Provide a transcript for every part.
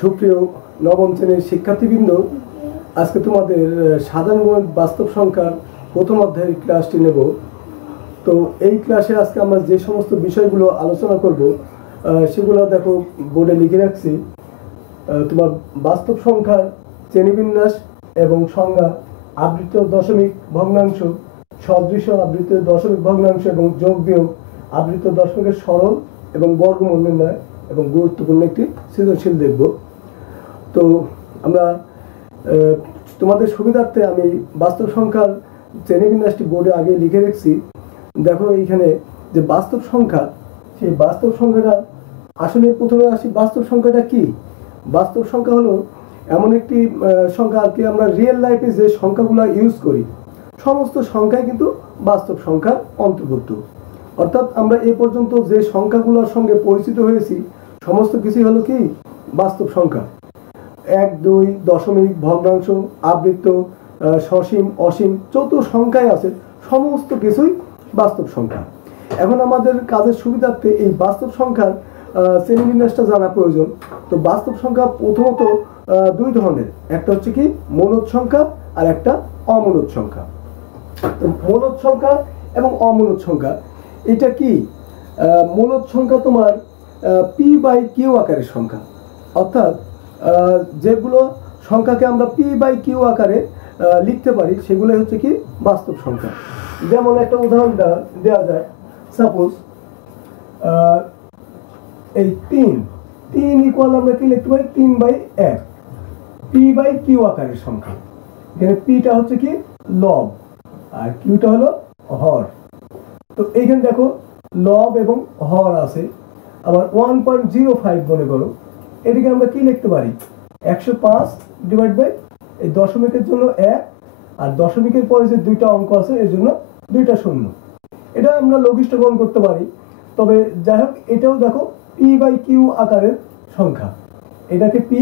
সুপ্রিয় নবম শ্রেণীর শিক্ষার্থীবৃন্দ, আজকে তোমাদের সাধারণ গণিত বাস্তব সংখ্যার প্রথম অধ্যায়ের ক্লাসটি নেব। তো এই ক্লাসে আজকে আমরা যে সমস্ত বিষয়গুলো আলোচনা করব সেগুলো দেখো বোর্ডে লিখে রাখছি। তোমার বাস্তব সংখ্যার শ্রেণীবিন্যাস এবং সংজ্ঞা, আবৃত দশমিক ভগ্নাংশ, সদৃশ আবৃত দশমিক ভগ্নাংশ এবং যোগ বিয়োগ, আবৃত দশমিকের সরল এবং বর্গমূল নির্ণয় এবং গুরুত্বপূর্ণ একটি সৃজনশীল দেখব। তো আমরা তোমাদের সুবিধার্থে আমি বাস্তব সংখ্যার শ্রেণীবিন্যাসটি বোর্ডে আগে লিখে রেখেছি। দেখো এইখানে যে বাস্তব সংখ্যা, সেই বাস্তব সংখ্যাটা আসলে প্রথমে আসি, বাস্তব সংখ্যাটা কি? বাস্তব সংখ্যা হলো এমন একটি সংখ্যা আর কি, আমরা রিয়েল লাইফে যে সংখ্যাগুলো ইউজ করি সমস্ত সংখ্যাই কিন্তু বাস্তব সংখ্যার অন্তর্ভুক্ত। অর্থাৎ আমরা এ পর্যন্ত যে সংখ্যাগুলোর সঙ্গে পরিচিত হয়েছি সমস্ত কিছুই হলো কি বাস্তব সংখ্যা। 1, 2, দশমিক, ভগ্নাংশ, আবৃত্ত, সসীম, অসীম, যত সংখ্যাই আছে সমস্ত কিছুই বাস্তব সংখ্যা। এখন আমাদের কাজের সুবিধার্থে এই বাস্তব সংখ্যার শ্রেণীবিন্যাসটা জানা প্রয়োজন। তো বাস্তব সংখ্যা প্রথমত দুই ধরনের, একটা হচ্ছে কি মূলদ সংখ্যা আর একটা অমূলদ সংখ্যা। তো মূলদ সংখ্যা এবং অমূলদ সংখ্যা এটা কি? মূলদ সংখ্যা তোমার p/q আকারের সংখ্যা, অর্থাৎ যেগুলো সংখ্যাকে আমরা p/q আকারে লিখতে পারি সেগুলো হচ্ছে কি বাস্তব সংখ্যা। যেমন একটা উদাহরণ দেওয়া যায়, সাপোজ এই 3 ইকুয়াল আমরা কি লিখতে পারি 3/1, p/q আকারের সংখ্যা। এখানে pটা হচ্ছে কি লব আর qটা হলো হর। তো এইখানে দেখো লব এবং হর আছে। আবার 1.05 মনে করো, এটিকে আমরা কি লিখতে পারি 105 ডিভাইড বাই এই দশমিকের জন্য 1 আর দশমিকের পরে যে দুইটা অঙ্ক আছে এর জন্য দুইটা শূন্য। এটা আমরা লঘিষ্ঠ গ্রহণ করতে পারি। তবে যাই হোক, এটাও দেখো p/q আকারের সংখ্যা। এটাকে p,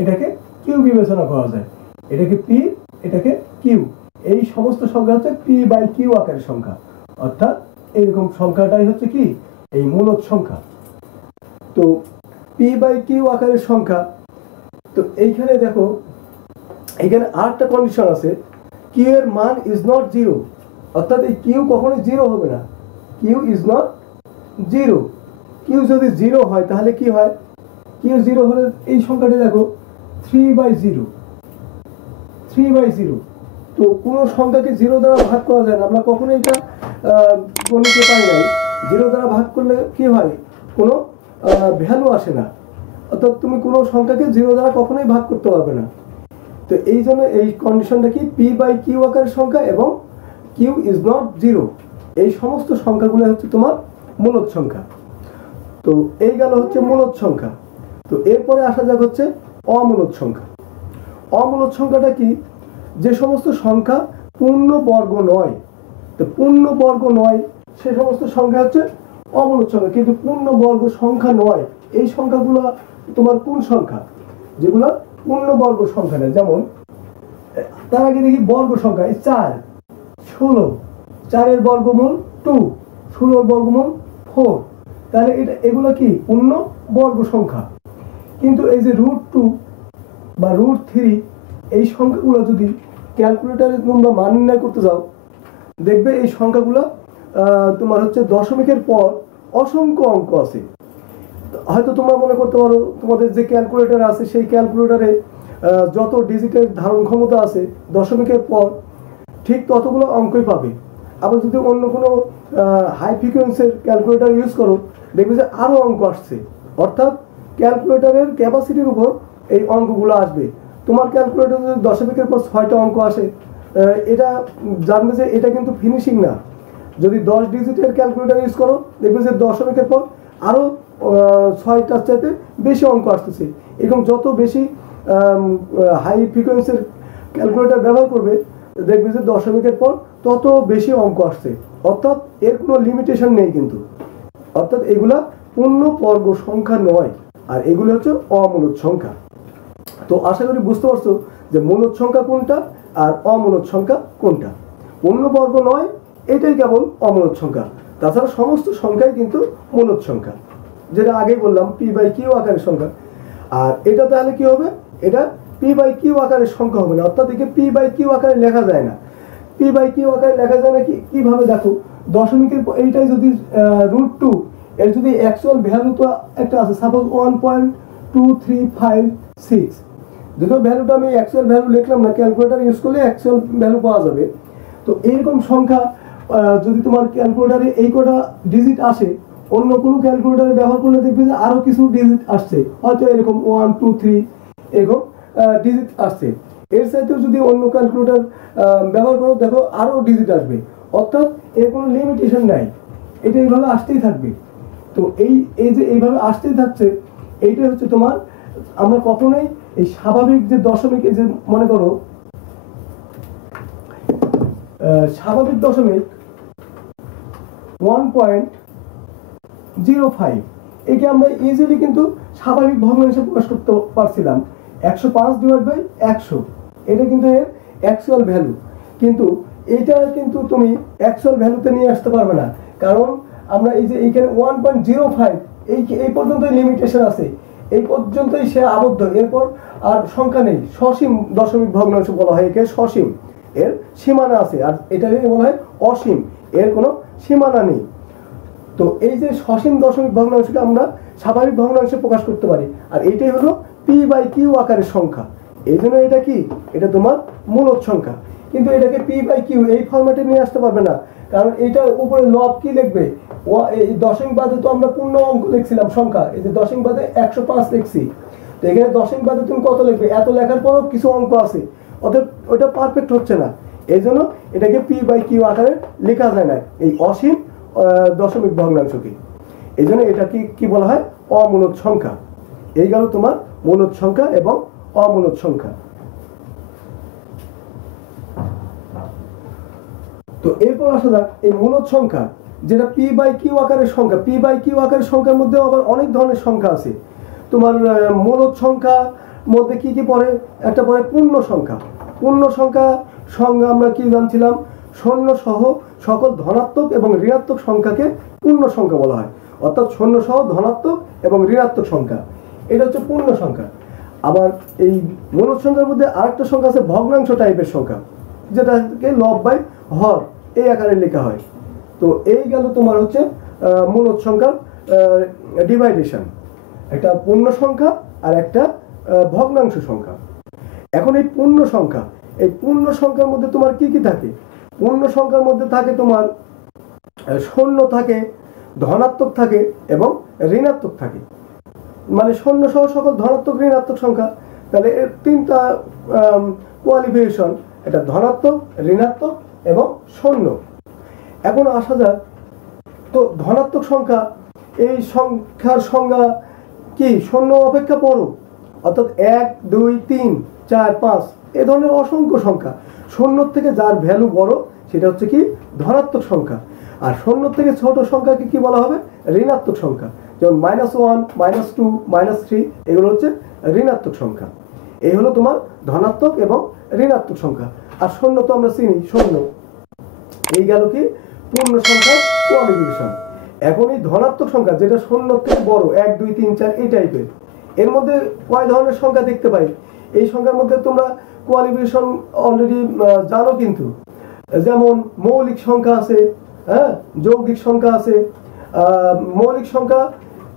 এটাকে q বিবেচনা করা যায়। এটাকে p, এটাকে q, এই সমস্ত সংখ্যা হচ্ছে p/q আকারের সংখ্যা। অর্থাৎ এইরকম সংখ্যাটাই হচ্ছে কি এই মূলদ সংখ্যা। তো p/q আকারের সংখ্যা। তো এইখানে দেখো, এখানে আরেকটা কন্ডিশন আছে, q এর মান ইজ নট জিরো, অর্থাৎ এই q কখনো জিরো হবে না। q is not zero. q যদি জিরো হয় তাহলে কি হয়? q জিরো হলে এই সংখ্যাটা দেখো 3/0। তো কোনো সংখ্যাকে জিরো দ্বারা ভাগ করা যায় না, আমরা কখনো এটা গণিতে পাই নাই। জিরো দ্বারা ভাগ করলে কি হয়, কোনো ভ্যালু আসে না। অর্থাৎ তুমি কোনো সংখ্যাকে জিরো দ্বারা কখনোই ভাগ করতে পারবে না। তো এই জন্য এই কন্ডিশনটা কি p/q আকারের সংখ্যা এবং q ইজ নট জিরো, এই সমস্ত সংখ্যাগুলো হচ্ছে তোমার মূলদ সংখ্যা। তো এই গেল হচ্ছে মূলদ সংখ্যা। তো এরপরে আসা যাক হচ্ছে অমূলদ সংখ্যা। অমূলদ সংখ্যাটা কি? যে সমস্ত সংখ্যা পূর্ণ বর্গ নয়। তো পূর্ণ বর্গ নয় সে সমস্ত সংখ্যা হচ্ছে অমূলদ সংখ্যা। কিন্তু পূর্ণ বর্গ সংখ্যা নয় এই সংখ্যাগুলো তোমার কোন সংখ্যা? যেগুলো পূর্ণ বর্গ সংখ্যা নেই। যেমন তার আগে দেখি বর্গ সংখ্যা, 4, 16, 4 বর্গমূল 2, 16 বর্গমূল 4। তাহলে এগুলো কি পূর্ণ বর্গ সংখ্যা। কিন্তু এই যে √2 বা √3 এই সংখ্যাগুলো যদি ক্যালকুলেটরে তোমরা মান নির্ণয় করতে যাও, দেখবে এই সংখ্যাগুলো তোমার হচ্ছে দশমিকের পর অসংখ্য অঙ্ক আছে। হয়তো তোমরা মনে করতে পারো তোমাদের যে ক্যালকুলেটর আছে সেই ক্যালকুলেটরে যত ডিজিটের ধারণ ক্ষমতা আছে দশমিকের পর ঠিক ততগুলো অঙ্কই পাবে। আবার যদি অন্য কোনো হাই ফ্রিকোয়েন্সির ক্যালকুলেটর ইউজ করো, দেখবে যে আরও অঙ্ক আসছে। অর্থাৎ ক্যালকুলেটরের ক্যাপাসিটির উপর এই অঙ্কগুলো আসবে। তোমার ক্যালকুলেটর যদি দশমিকের পর 6টা অঙ্ক আসে, এটা জানবে যে এটা কিন্তু ফিনিশিং না। যদি 10 ডিজিটের ক্যালকুলেটর ইউজ করো, দেখবে যে দশমিকের পর আরও 6টার চাইতে বেশি অঙ্ক আসতেছে। এরকম যত বেশি হাই ফ্রিকোয়েন্সির ক্যালকুলেটর ব্যবহার করবে, দেখবে যে দশমিকের পর তত বেশি অঙ্ক আসছে। অর্থাৎ এর কোনো লিমিটেশন নেই কিন্তু। অর্থাৎ এগুলা পূর্ণ বর্গ সংখ্যা নয়, আর এগুলো হচ্ছে অমূলদ সংখ্যা। তো আশা করি বুঝতে পারছো যে মূলদ সংখ্যা কোনটা আর অমূলদ সংখ্যা কোনটা। পূর্ণ বর্গ নয় এটাই কেবল অমূলদ সংখ্যা, তাছাড়া সমস্ত সংখ্যাই কিন্তু মূলদ সংখ্যা, যেটা আগেই বললাম p/q আকারের সংখ্যা। আর এটা তাহলে কি হবে, এটা পি বাই কিউ আকারের সংখ্যা হবে না, অর্থাৎ একে পি বাই কিউ আকারে লেখা যায় না। পি বাই কিউ আকারে লেখা যায় না কিভাবে দেখো, দশমিকের এইটাই যদি √2 এর যদি অ্যাকচুয়াল ভ্যালু তো একটা আছে, সাপোজ 1.2356, যদিও ভ্যালুটা আমি অ্যাকচুয়াল ভ্যালু লিখলাম না, ক্যালকুলেটর ইউজ করলে অ্যাকচুয়াল ভ্যালু পাওয়া যাবে। তো এইরকম সংখ্যা যদি তোমার ক্যালকুলেটারে এই কটা ডিজিট আসে, অন্য কোনো ক্যালকুলেটারে ব্যবহার করলে দেখবে যে আরো কিছু ডিজিট আসছে, হয়তো এরকম 1 2 3 এরকম ডিজিট আসছে। এর সাথেও যদি অন্য ক্যালকুলেটর ব্যবহার করো, দেখো আরো ডিজিট আসবে, অর্থাৎ এর কোনো লিমিটেশন নাই, এটা এইভাবে আসতেই থাকবে। তো এই যে এইভাবে আসতেই থাকছে, এইটাই হচ্ছে তোমার, আমরা কখনোই এই স্বাভাবিক যে দশমিক, এই যে মনে করো স্বাভাবিক দশমিক 1.05, একে আমরা ইজিলি কিন্তু স্বাভাবিক ভগ্নাংশে প্রকাশ করতে পারছিলাম, 105/100, এটা কিন্তু এর অ্যাকচুয়াল ভ্যালু। কিন্তু এইটা কিন্তু তুমি অ্যাকচুয়াল ভ্যালুতে নিয়ে আসতে পারবে না, কারণ আমরা এই যে এইখানে 1.05 এই পর্যন্তই লিমিটেশন আছে, এই পর্যন্তই সে আবদ্ধ, এরপর আর সংখ্যা নেই। সসীম দশমিক ভগ্নাংশ বলা হয় একে, সসীম, এর সীমানা আছে। আর এটাকে বলা হয় অসীম, এর কোনো সীমানা নেই। তো এই যে সসীম দশমিক ভগ্নাংশকে আমরা স্বাভাবিক ভগ্নাংশে প্রকাশ করতে পারি, আর এইটাই হলো পি বাই কিউ আকারের সংখ্যা। এই জন্য এটা কি, এটা তোমার মূলদ সংখ্যা। কিন্তু এটাকে পি বাই কিউ এই ফরম্যাটে নিয়ে আসতে পারবে না, কারণ এইটার উপরে লব কি লিখবে, এই দশমিক বাদে তো আমরা পূর্ণ অঙ্ক লিখছিলাম সংখ্যা, এই যে দশমিক বাদে 105 লিখছি, তো এখানে দশমিক বাদে তুমি কত লিখবে, এত লেখার পরও কিছু অঙ্ক আছে, অতএব ওটা পারফেক্ট হচ্ছে না। এই জন্য এটাকে পি বাই কিউ আকারে লেখা যায় না এই অসীম দশমিক ভগ্নাংশকে। এই জন্য এটা কি বলা হয়, অমূলদ সংখ্যা। এই গেল তোমার মূলদ সংখ্যা এবং অমূলদ সংখ্যা। তো এরপর আসা যাক এই মূলদ সংখ্যা, যেটা পি বাই কিউ আকারের সংখ্যা। পি বাই কিউ আকারের সংখ্যার মধ্যে আবার অনেক ধরনের সংখ্যা আছে। তোমার মূলদ সংখ্যা মধ্যে কি কি পড়ে, একটা পড়ে পূর্ণ সংখ্যা। পূর্ণ সংখ্যা সংজ্ঞা আমরা কি জানছিলাম, শূন্য সহ সকল ধনাত্মক এবং ঋণাত্মক সংখ্যাকে পূর্ণ সংখ্যা বলা হয়, অর্থাৎ শূন্য সহ ধনাত্মক এবং ঋণাত্মক সংখ্যা, এটা হচ্ছে পূর্ণ সংখ্যা। আবার এই মূলদ সংখ্যার মধ্যে আরেকটা সংখ্যা আছে ভগ্নাংশ টাইপের সংখ্যা, যেটাকে লব বাই হর এই আকারে লেখা হয়। তো এই গেল তোমার হচ্ছে মূলদ সংখ্যার ডিভাইডেশন, একটা পূর্ণ সংখ্যা আর একটা ভগ্নাংশ সংখ্যা। এখন এই পূর্ণ সংখ্যা, এই পূর্ণ সংখ্যার মধ্যে তোমার কি কি থাকে, পূর্ণ সংখ্যার মধ্যে থাকে তোমার শূন্য থাকে, ধনাত্মক থাকে এবং ঋণাত্মক থাকে, মানে শূন্য সহ সকল ধনাত্মক ঋণাত্মক সংখ্যা। তাহলে এর তিনটা কোয়ালিফিকেশন, এটা ধনাত্মক, ঋণাত্মক এবং শূন্য। এখন আসা যাক, তো ধনাত্মক সংখ্যা, এই সংখ্যার সংজ্ঞা কি, শূন্য অপেক্ষা বড়, অর্থাৎ 1 2 3 4 5 এই ধরনের অসংখ্য সংখ্যা, শূন্য থেকে যার ভ্যালু বড় সেটা হচ্ছে কি ধনাত্মক সংখ্যা। আর শূন্য থেকে ছোট সংখ্যাকে কি বলা হবে, ঋণাত্মক সংখ্যা। যেমন -1 -2 -3 এগুলো হচ্ছে ঋণাত্মক সংখ্যা। এই হলো তোমার ধনাত্মক এবং ঋণাত্মক সংখ্যা। আর শূন্য তো আমরা চিনি, শূন্য। এই গেল কি পূর্ণ সংখ্যার কোয়ালিফিকেশন। এখন এই ধনাত্মক সংখ্যা, যেটা শূন্য থেকে বড় 1 2 3 4 এই টাইপের, এর মধ্যে কয় ধরনের সংখ্যা দেখতে পাই। এই সংখ্যার মধ্যে তোমরা কোয়ালিফিকেশন অলরেডি জানো, কিন্তু যেমন মৌলিক সংখ্যা আছে, হ্যাঁ, যৌগিক সংখ্যা আছে। মৌলিক সংখ্যা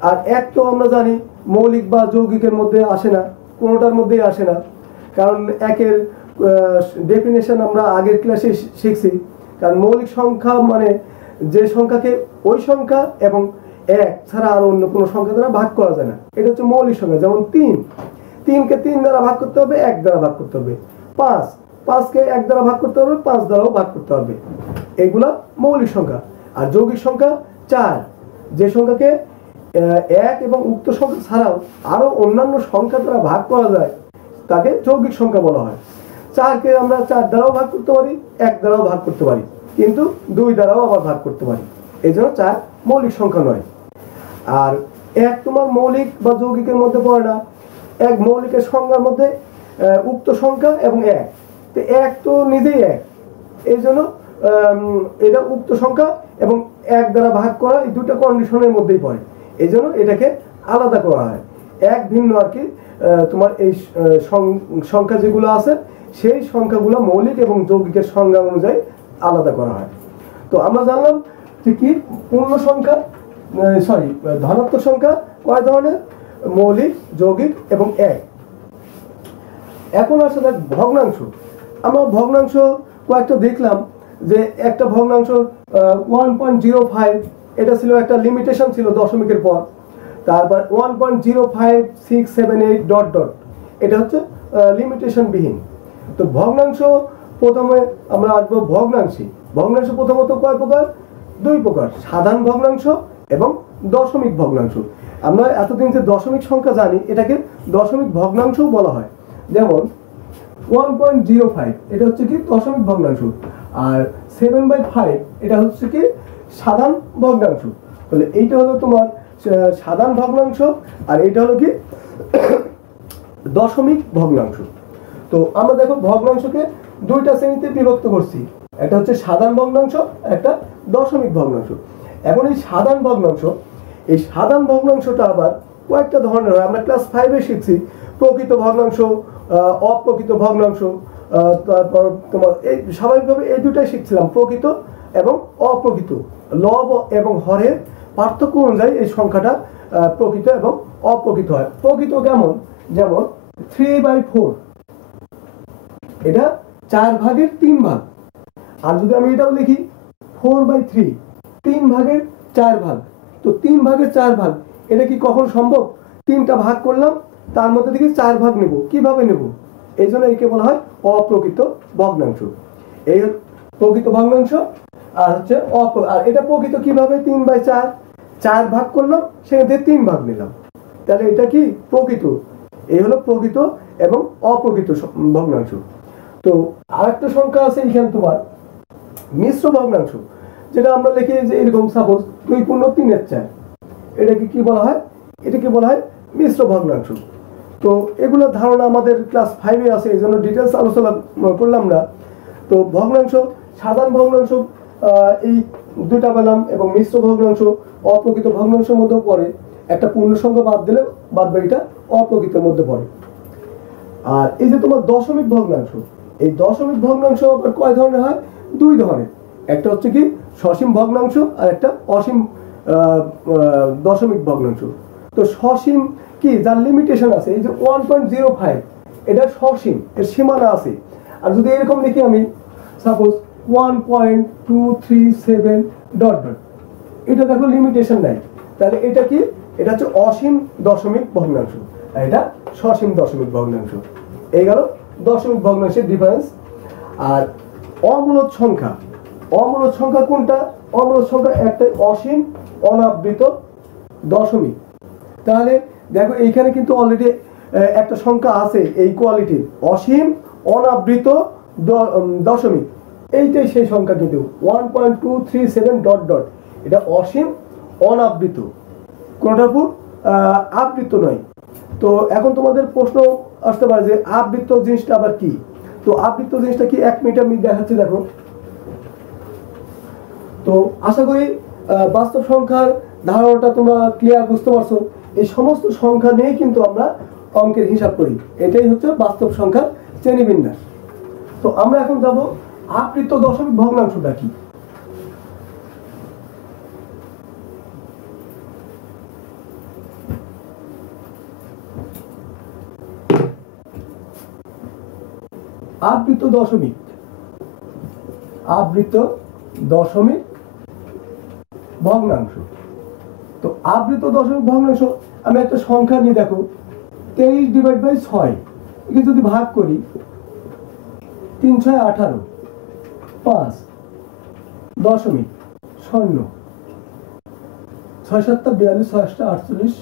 আর এক তো আমরা জানি মৌলিক বা যৌগিকের মধ্যে আসে না, কোনোটার মধ্যেই আসে না, কারণ একের ডেফিনেশন আমরা আগের ক্লাসে শিখছি। কারণ মৌলিক সংখ্যা মানে যে সংখ্যাকে ওই সংখ্যা এবং এক ছাড়া আর অন্য কোনো সংখ্যা দ্বারা ভাগ করা যায় না, এটা হচ্ছে মৌলিক সংখ্যা। যেমন 3কে 3 দ্বারা ভাগ করতে হবে, 1 দ্বারা ভাগ করতে হবে। 5কে 1 দ্বারা ভাগ করতে হবে, 5 দ্বারাও ভাগ করতে হবে। এগুলা মৌলিক সংখ্যা। আর যৌগিক সংখ্যা 4, যে সংখ্যাকে 1 এবং উক্ত সংখ্যা ছাড়াও আরো অন্যান্য সংখ্যা দ্বারা ভাগ করা যায় তাকে যৌগিক সংখ্যা বলা হয়। 4কে আমরা 4 দ্বারাও ভাগ করতে পারি, 1 দ্বারাও ভাগ করতে পারি, কিন্তু 2 দ্বারাও আবার ভাগ করতে পারি। এই জন্য 4 মৌলিক সংখ্যা নয়। আর 1 তোমার মৌলিক বা যৌগিকের মধ্যে পড়ে না। 1 মৌলিকের সংখ্যার মধ্যে উক্ত সংখ্যা এবং 1, তো 1 তো নিজেই 1, এই জন্য এটা উক্ত সংখ্যা এবং 1 দ্বারা ভাগ করা, এই দুটো কন্ডিশনের মধ্যেই পড়ে। এই জন্য এটাকে আলাদা করা হয়। এক ভিন্ন আর কি তোমার এই সংখ্যা যেগুলো আছে সেই সংখ্যাগুলো মৌলিক এবং যৌগিকের সংজ্ঞা অনুযায়ী আলাদা করা হয়। তো আমরা জানলাম যে কি পূর্ণ সংখ্যা ধনাত্মক সংখ্যা কয় ধরনের, মৌলিক, যৌগিক এবং এক। এখন আসে দেখ ভগ্নাংশ। আমরা ভগ্নাংশ কয়েকটা দেখলাম যে একটা ভগ্নাংশ 1.05, এটা ছিল একটা লিমিটেশন ছিল দশমিকের পর। তারপর 1.05678 ডট ডট, এটা হচ্ছে লিমিটেশন বিহীন। তো ভগ্নাংশ প্রথমে আমরা আসবো ভগ্নাংশী। ভগ্নাংশ প্রথমত কয় প্রকার, দুই প্রকার, সাধারণ ভগ্নাংশ এবং দশমিক ভগ্নাংশ। আমরা এতদিন যে দশমিক সংখ্যা জানি এটাকে দশমিক ভগ্নাংশও বলা হয়। যেমন 1.05 এটা হচ্ছে কি দশমিক ভগ্নাংশ, আর 7/5 এটা হচ্ছে কি সাধারণ ভগ্নাংশ। তাহলে এইটা হলো তোমার সাধারণ ভগ্নাংশ, আর এইটা হলো কি দশমিক ভগ্নাংশ। তো আমরা দেখো ভগ্নাংশকে দুইটা শ্রেণীতে বিভক্ত করছি, একটা হচ্ছে সাধারণ ভগ্নাংশ, একটা দশমিক ভগ্নাংশ। এখন এই সাধারণ ভগ্নাংশটা আবার কয়েকটা ধরনের হয়। আমরা ক্লাস 5-এ শিখছি প্রকৃত ভগ্নাংশ, অপ্রকৃত ভগ্নাংশ। তারপর তোমার এই স্বাভাবিকভাবে এই দুটাই শিখছিলাম, প্রকৃত এবং অপ্রকৃত। লব এবং হরের পার্থক্য অনুযায়ী এই সংখ্যাটা প্রকৃত এবং অপ্রকৃত হয়। প্রকৃত কেমন, যেমন 3/4, এটা 4 ভাগের 3 ভাগ। আর যদি আমি এটাও লিখি 4/3, 3 ভাগের 4 ভাগ। তো 3 ভাগের 4 ভাগ এটা কি কখন সম্ভব? 3টা ভাগ করলাম, তার মধ্যে থেকে 4 ভাগ নেব, কিভাবে নেব? এই জন্য একে বলা হয় অপ্রকৃত ভগ্নাংশ। এই প্রকৃত ভগ্নাংশ আর হচ্ছে আর এটা প্রকৃত কিভাবে, 3/4, 4 ভাগ করলাম, সেখান থেকে 3 ভাগ নিলাম, তাহলে এটা কি প্রকৃত। এই হলো প্রকৃত এবং অপ্রকৃত ভগ্নাংশ। তো আরেকটা সংখ্যা আছে এখানে তোমার মিশ্র ভগ্নাংশ, যেটা আমরা লিখি যে এরকম সাপোজ 2/3/4, এটাকে কি বলা হয়? এটাকে বলা হয় মিশ্র ভগ্নাংশ। তো এগুলোর ধারণা আমাদের ক্লাস 5-এ আছে, এই জন্য ডিটেলস আলোচনা করলাম না। তো ভগ্নাংশ, সাধারণ ভগ্নাংশ এই দুটা পেলাম, এবং মিশ্র ভগ্নাংশ অপ্রকৃত ভগ্নাংশের মধ্যে পড়ে। একটা পূর্ণ সংখ্যা বাদ দিলে বাদ বাকিটা অপ্রকৃতের মধ্যে পড়ে। আর এই যে তোমার দশমিক ভগ্নাংশ, এই দশমিক ভগ্নাংশ আবার কয় ধরনের হয়? দুই ধরনের। একটা হচ্ছে কি সসীম ভগ্নাংশ, আর একটা অসীম দশমিক ভগ্নাংশ। তো সসীম কি, যার লিমিটেশন আছে, এই যে 1.05 এটা সসীম, এর সীমানা আছে। আর যদি এরকম লিখি আমি সাপোজ 1.237 ডট ডট, এটা দেখো লিমিটেশন নাই, তাহলে এটা কি, এটা হচ্ছে অসীম দশমিক ভগ্নাংশ, আর এটা সসীম দশমিক ভগ্নাংশ। এই গেল দশমিক ভগ্নাংশের ডিফারেন্স। আর অমূলদ সংখ্যা, অমূলদ সংখ্যা কোনটা? অমূলদ সংখ্যা একটাই, অসীম অনাবৃত দশমিক। তাহলে দেখো এইখানে কিন্তু অলরেডি একটা সংখ্যা আছে এই কোয়ালিটির, অসীম অনাবৃত দশমিক। এইটাই সেই সংখ্যা, কিন্তু 1.237 ডট ডট, এটা অসীম অনাবৃত, কোনটার উপর আবৃত নয়। তো এখন তোমাদের প্রশ্ন আসতে পারে যে আবৃত জিনিসটা আবার কি? তো আবৃত জিনিসটা কি, 1 মিনিট আমি দেখাচ্ছি, দেখো। তো আশা করি বাস্তব সংখ্যার ধারণাটা তোমরা ক্লিয়ার বুঝতে পারছো। এই সমস্ত সংখ্যা নিয়ে কিন্তু আমরা অঙ্কের হিসাব করি, এটাই হচ্ছে বাস্তব সংখ্যার শ্রেণীবিন্যাস। তো আমরা এখন যাব আবৃত দশমিক ভগ্নাংশটা কি। আবৃত দশমিক, আবৃত দশমিক ভগ্নাংশ। তো আবৃত দশমিক ভগ্নাংশ, আমি একটা সংখ্যা নিয়ে দেখো 23/6, একে যদি ভাগ করি 3×6 = 18, 5 দশমিক 0, 6×7 = 42, 6×8 = 48,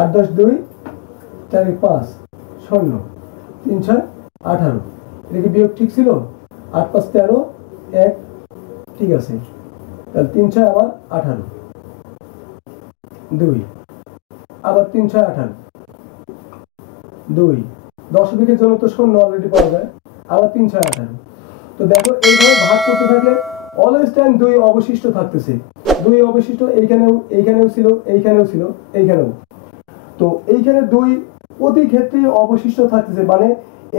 8×10 = 2, 4×5 = 0, 3×6 = 18। এটা কি বিয়োগ ঠিক ছিল? 8×5 = 13, 1 ঠিক আছে। তাহলে 3×6 আবার 18, 2 আবার 3×6 = 18, 2 দশমিকের জন্য তো 0 অলরেডি পাওয়া যায়, আবার 3 6 18। তো দেখো এইভাবে ভাগ করতে থাকলে অলওয়েজ টাইম 2 অবশিষ্ট থাকতেছে, 2 অবশিষ্ট এইখানেও ছিল, এইখানেও ছিল, এইখানেও। তো এইখানে 2 প্রতি ক্ষেত্রে অবশিষ্ট থাকতেছে, মানে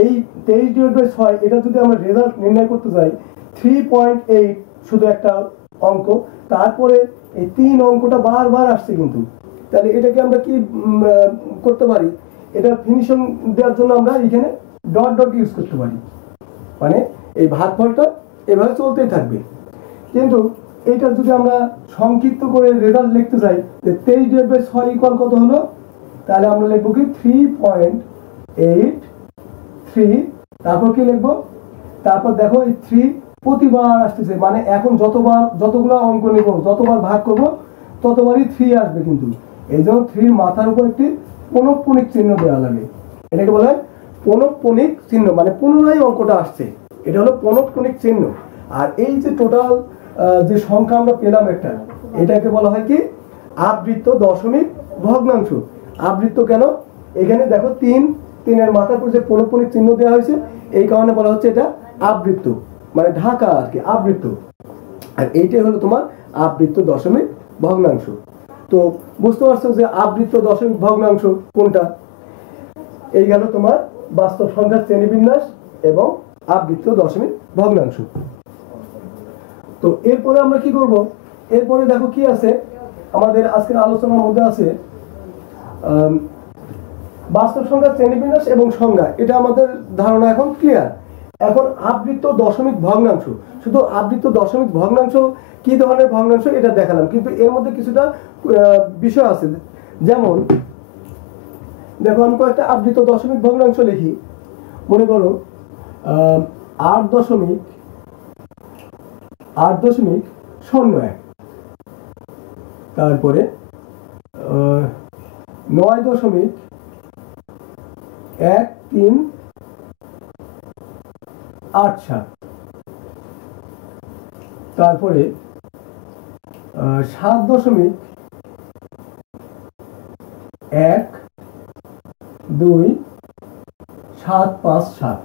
এই 23/6 এটা যদি আমরা রেজাল্ট নির্ণয় করতে যাই 3.8 শুধু একটা অঙ্ক, তারপরে এই 3 অঙ্কটা বারবার আসছে কিন্তু, তাহলে এটাকে আমরা কি করতে পারি, এটা ফিনিশিং দেওয়ার জন্য আমরা এখানে ডট ডট ইউজ করতে পারি, মানে এই ভাগফলটা এভাবে চলতেই থাকবে। কিন্তু এইটা যদি আমরা সংক্ষিপ্ত করে রেজাল্ট লিখতে চাই যে 23/6 ইকুয়াল কত হলো, তাহলে আমরা লিখবো কি 3.83, তারপর কি লিখবো, তারপর দেখো এই 3 প্রতিবার আসতেছে, মানে এখন যতগুলো অঙ্ক নিব, যতবার ভাগ করব ততবারই 3 আসবে, কিন্তু এই জন্য 3 মাথার উপর একটি পুনঃপুনিক চিহ্ন দেওয়া লাগে, এটাকে বলা হয় পুনঃপুনিক চিহ্ন, মানে পুনরায় অঙ্কটা আসছে, এটা হলো পুনঃপুনিক চিহ্ন। আর এই যে টোটাল যে সংখ্যা আমরা পেলাম একটা, এটাকে বলা হয় কি আবৃত্ত দশমিক ভগ্নাংশ। আবৃত্ত কেন, এখানে দেখো 3 মাথার উপর যে পুনঃপুনিক চিহ্ন দেওয়া হয়েছে, এই কারণে বলা হচ্ছে এটা আবৃত্ত, মানে ঢাকা আর কি, আবৃত্ত। আর এইটাই হলো তোমার আবৃত্ত দশমিক ভগ্নাংশ। তো বুঝতে পারছো যে আবৃত্ত দশমিক ভগ্নাংশ কোনটা, এই গেল তোমার বাস্তব সংখ্যার শ্রেণীবিন্যাস এবং আবৃত্ত দশমিক ভগ্নাংশ। তো এরপরে আমরা কি করব, এরপরে দেখো কি আছে আমাদের আজকের আলোচনার মধ্যে আছে বাস্তব সংখ্যার শ্রেণীবিন্যাস এবং সংজ্ঞা, এটা আমাদের ধারণা এখন ক্লিয়ার। এখন আবৃত্ত দশমিক ভগ্নাংশ, শুধু আবৃত্ত দশমিক ভগ্নাংশ কি ধরনের ভগ্নাংশ এটা দেখালাম, কিন্তু এর মধ্যে কিছুটা বিষয় আছে, যেমন দেখো আমি কয়েকটা আবৃত্ত দশমিক ভগ্নাংশ লিখি, মনে করো 8.01, তারপরে 9.1387, তারপরে 7.12757।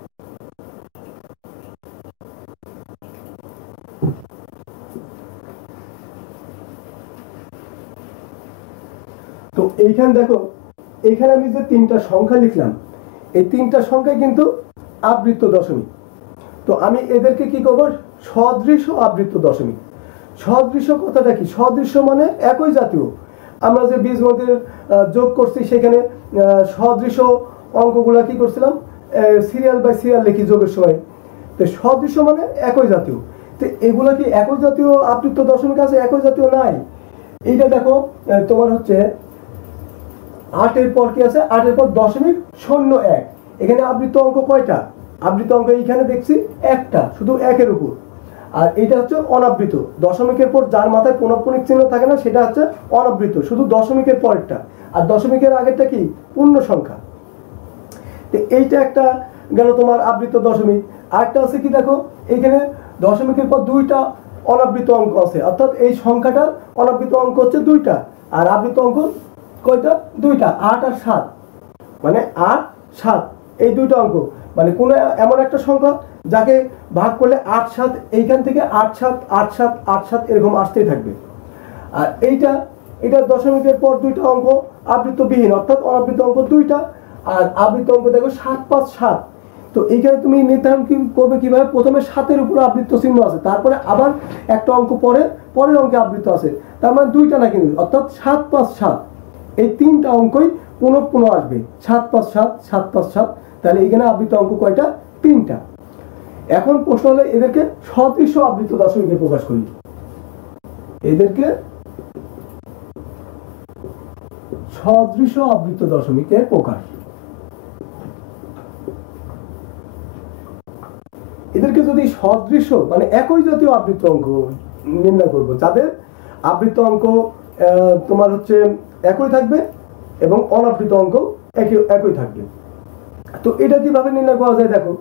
তো এইখানে দেখো, এইখানে আমি যে 3টা সংখ্যা লিখলাম, এই 3টা সংখ্যা কিন্তু আবৃত্ত দশমিক। তো আমি এদেরকে কি করব, সদৃশ্য আবৃত্ত দশমিক। সদৃশ্য কথাটা কি, সদৃশ্য মানে একই জাতীয়। আমরা যে বীজগণিতের যোগ করছি সেখানে সদৃশ্য অঙ্কগুলা কি করছিলাম, সিরিয়াল বাই সিরিয়াল লিখি যোগের সময়। তো সদৃশ্য মানে একই জাতীয়, তো এগুলা কি একই জাতীয় আবৃত্ত দশমিক আছে, একই জাতীয় নাই। এইটা দেখো তোমার হচ্ছে 8-এর পর কি আছে, 8-এর পর 0.01, এখানে আবৃত্ত অঙ্ক কয়টা, আবৃত্ত অঙ্ক এইখানে দেখছি একটা, শুধু 1-এর উপর। আর এটা হচ্ছে অনাবৃত, দশমিকের পর যার মাথায় পুনঃপুনিক চিহ্ন থাকে না সেটা হচ্ছে অনাবৃত, শুধু দশমিকের পরেরটা, আর দশমিকের আগেরটা কি পূর্ণ সংখ্যা। তো এইটা একটা গেল তোমার আবৃত্ত দশমিক। আরেকটা আছে কি দেখো, এখানে দশমিকের পর 2টা অনাবৃত অঙ্ক আছে, অর্থাৎ এই সংখ্যাটার অনাবৃত অঙ্ক হচ্ছে 2টা, আর আবৃত অঙ্ক কয়টা, 2টা, 8 আর 7, মানে 8 7 এই 2টা অঙ্ক, মানে কোন এমন একটা সংখ্যা যাকে ভাগ করলে 8 7, এইখান থেকে 8 7 8 7 8 7 এরকম আসতেই থাকবে। আর এটা দশমিকের পর 2টা অঙ্ক আবৃত্তবিহীন, অর্থাৎ অনাবৃত অঙ্ক 2টা, আর আবৃত্ত অঙ্ক দেখো 7 5 7। তো এইখানে তুমি নির্ধারণ কি করবে কিভাবে, প্রথমে 7-এর উপর আবৃত্ত চিহ্ন আছে, তারপরে আবার একটা অঙ্ক পরের অঙ্কে আবৃত্ত আছে, তার মানে 2টা না কিন্তু, অর্থাৎ 7 5 7, এই 3টা অঙ্কই পুনঃ আসবে, 7 5 7 7 5 7, তাহলে এখানে আবৃত্ত অঙ্ক কয়টা, 3টা। এখন প্রশ্ন হলো এদেরকে সদৃশ্য আবৃত্ত দশমিকে প্রকাশ করি, এদেরকে সদৃশ্য আবৃত্ত দশমিকের প্রকাশ। এদেরকে যদি সদৃশ্য মানে একই জাতীয় আবৃত্ত অঙ্ক নির্ণয় করব, যাদের আবৃত্ত অঙ্ক তোমার হচ্ছে একই থাকবে এবং অনাবৃত অঙ্ক একই থাকবে। তো এটা কিভাবে নির্ণয় করা যায়, দেখো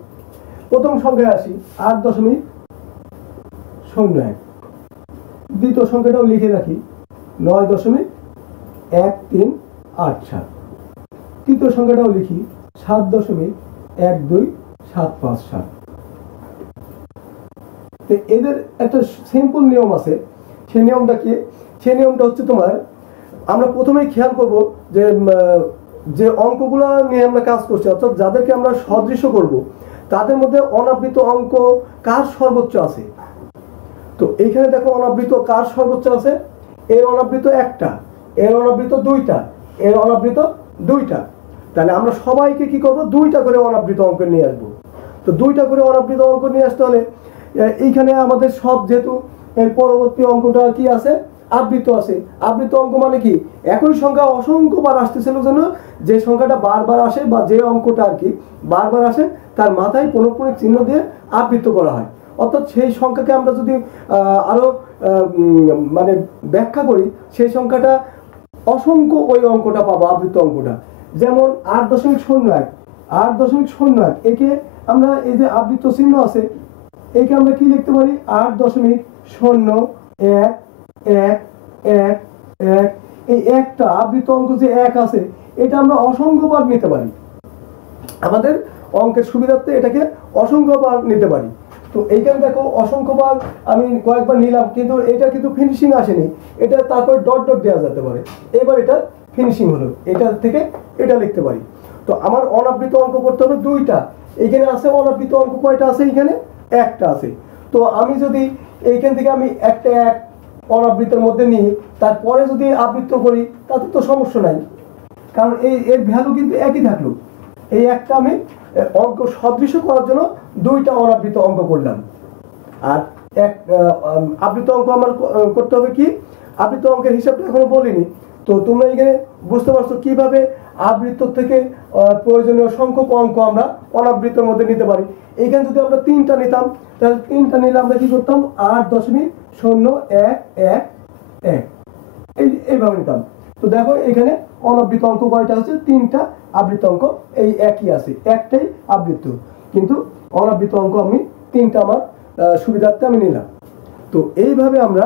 প্রথম সংখ্যায় আসি 8.01, দ্বিতীয় সংখ্যাটাও লিখে রাখি 9.1387, তৃতীয় সংখ্যাটাও লিখি 7.12757। তো এদের একটা সিম্পল নিয়ম আছে। সেই নিয়মটা কি? সেই নিয়মটা হচ্ছে তোমার, আমরা প্রথমেই খেয়াল করব যে যে অঙ্কগুলো নিয়ে আমরা কাজ করছি, অর্থাৎ যাদেরকে আমরা সদৃশ্য করব, তাদের মধ্যে অনাবৃত অঙ্ক কার সর্বোচ্চ আছে। তো এইখানে দেখো অনাবৃত কার সর্বোচ্চ আছে? এর অনাবৃত একটা, এর অনাবৃত দুইটা, এর অনাবৃত দুইটা। তাহলে আমরা সবাইকে কি করব? দুইটা করে অনাবৃত অঙ্ক নিয়ে আসবো। তো দুইটা করে অনাবৃত অঙ্ক নিয়ে আসতে হলে এইখানে আমাদের সব, যেহেতু এর পরবর্তী অঙ্কটা কি আছে? আবৃত আছে। আবৃত অঙ্ক মানে কি? একই সংখ্যা অসংখ্যবার আসতেছিল যেন, যে সংখ্যাটা বারবার আসে বা যে অঙ্কটা আর কি বারবার আসে, তার মাথায় পৌনঃপুনিক চিহ্ন দিয়ে আবৃত করা হয়। অর্থাৎ সেই সংখ্যাকে আমরা যদি আরো মানে ব্যাখ্যা করি, সেই সংখ্যাটা অসংখ্য ওই অঙ্কটা পাবো, আবৃত অঙ্কটা। যেমন 8.01, 8.01, একে আমরা এই যে আবৃত চিহ্ন আছে, একে আমরা কি লিখতে পারি? 8.0111 এই একটা আবৃত অঙ্ক যে এক আছে, এটা আমরা অসংখ্যবার নিতে পারি। আমাদের অঙ্কের সুবিধার্থে এটাকে অসংখ্যবার নিতে পারি। তো এইখানে দেখো অসংখ্যবার আমি কয়েকবার নিলাম, কিন্তু এটা কিন্তু ফিনিশিং আসেনি। এটা তারপর ডট ডট দেওয়া যেতে পারে। এবার এটা ফিনিশিং হলো, এটা থেকে এটা লিখতে পারি। তো আমার অনাবৃত অঙ্ক করতে হবে দুইটা। এইখানে আছে অনাবৃত অঙ্ক কয়টা আছে? এইখানে একটা আছে। তো আমি যদি এইখান থেকে আমি একটা এক অনাবৃতের মধ্যে নিই, তারপরে যদি আবৃত করি, তাতে তো সমস্যা নাই, কারণ এর ভ্যালু কিন্তু একই থাকলো। এই একটা আমি অঙ্ক সদৃশ্য করার জন্য দুইটা অনাবৃত অঙ্ক করলাম। আর এক আবৃত অঙ্ক আমার করতে হবে কি? আবৃত অঙ্কের হিসাবটা এখনো বলিনি। তো তোমরা এখানে বুঝতে পারছো কিভাবে আবৃত থেকে প্রয়োজনীয় সংখ্যক অঙ্ক আমরা অনাবৃতের মধ্যে নিতে পারি। এইখানে যদি আমরা তিনটা নিতাম, তাহলে তিনটা নিলে আমরা কি করতাম? 8.0111 এইভাবে নিতাম। তো দেখো এখানে অনাবৃত অঙ্ক কয়টা আছে? তিনটা আবৃত অঙ্ক এই একই আছে, একটাই আবৃত, কিন্তু অনাবৃত অঙ্ক আমি তিনটা আমার সুবিধার্থে আমি নিলাম। তো এইভাবে আমরা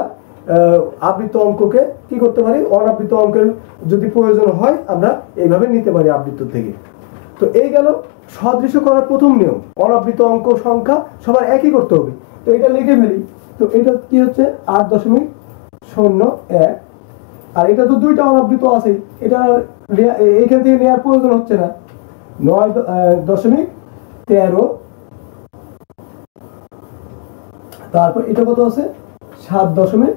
আবৃত অঙ্ককে কি করতে পারি? অনাবৃত অঙ্কের যদি প্রয়োজন হয় আমরা এইভাবে নিতে পারি আবৃত থেকে। তো এই গেল সদৃশ্য করার প্রথম নিয়ম। অনাবৃত অঙ্ক সংখ্যা সবার একই করতে হবে। তো এটা লিখে ফেলি। তো এটা কি হচ্ছে? 8.01, আর এটা তো দুইটা অনাবৃত আছে, এটা এইখান থেকে নেওয়ার প্রয়োজন হচ্ছে না। 9.13, তারপর এটা কত আছে? 7.12,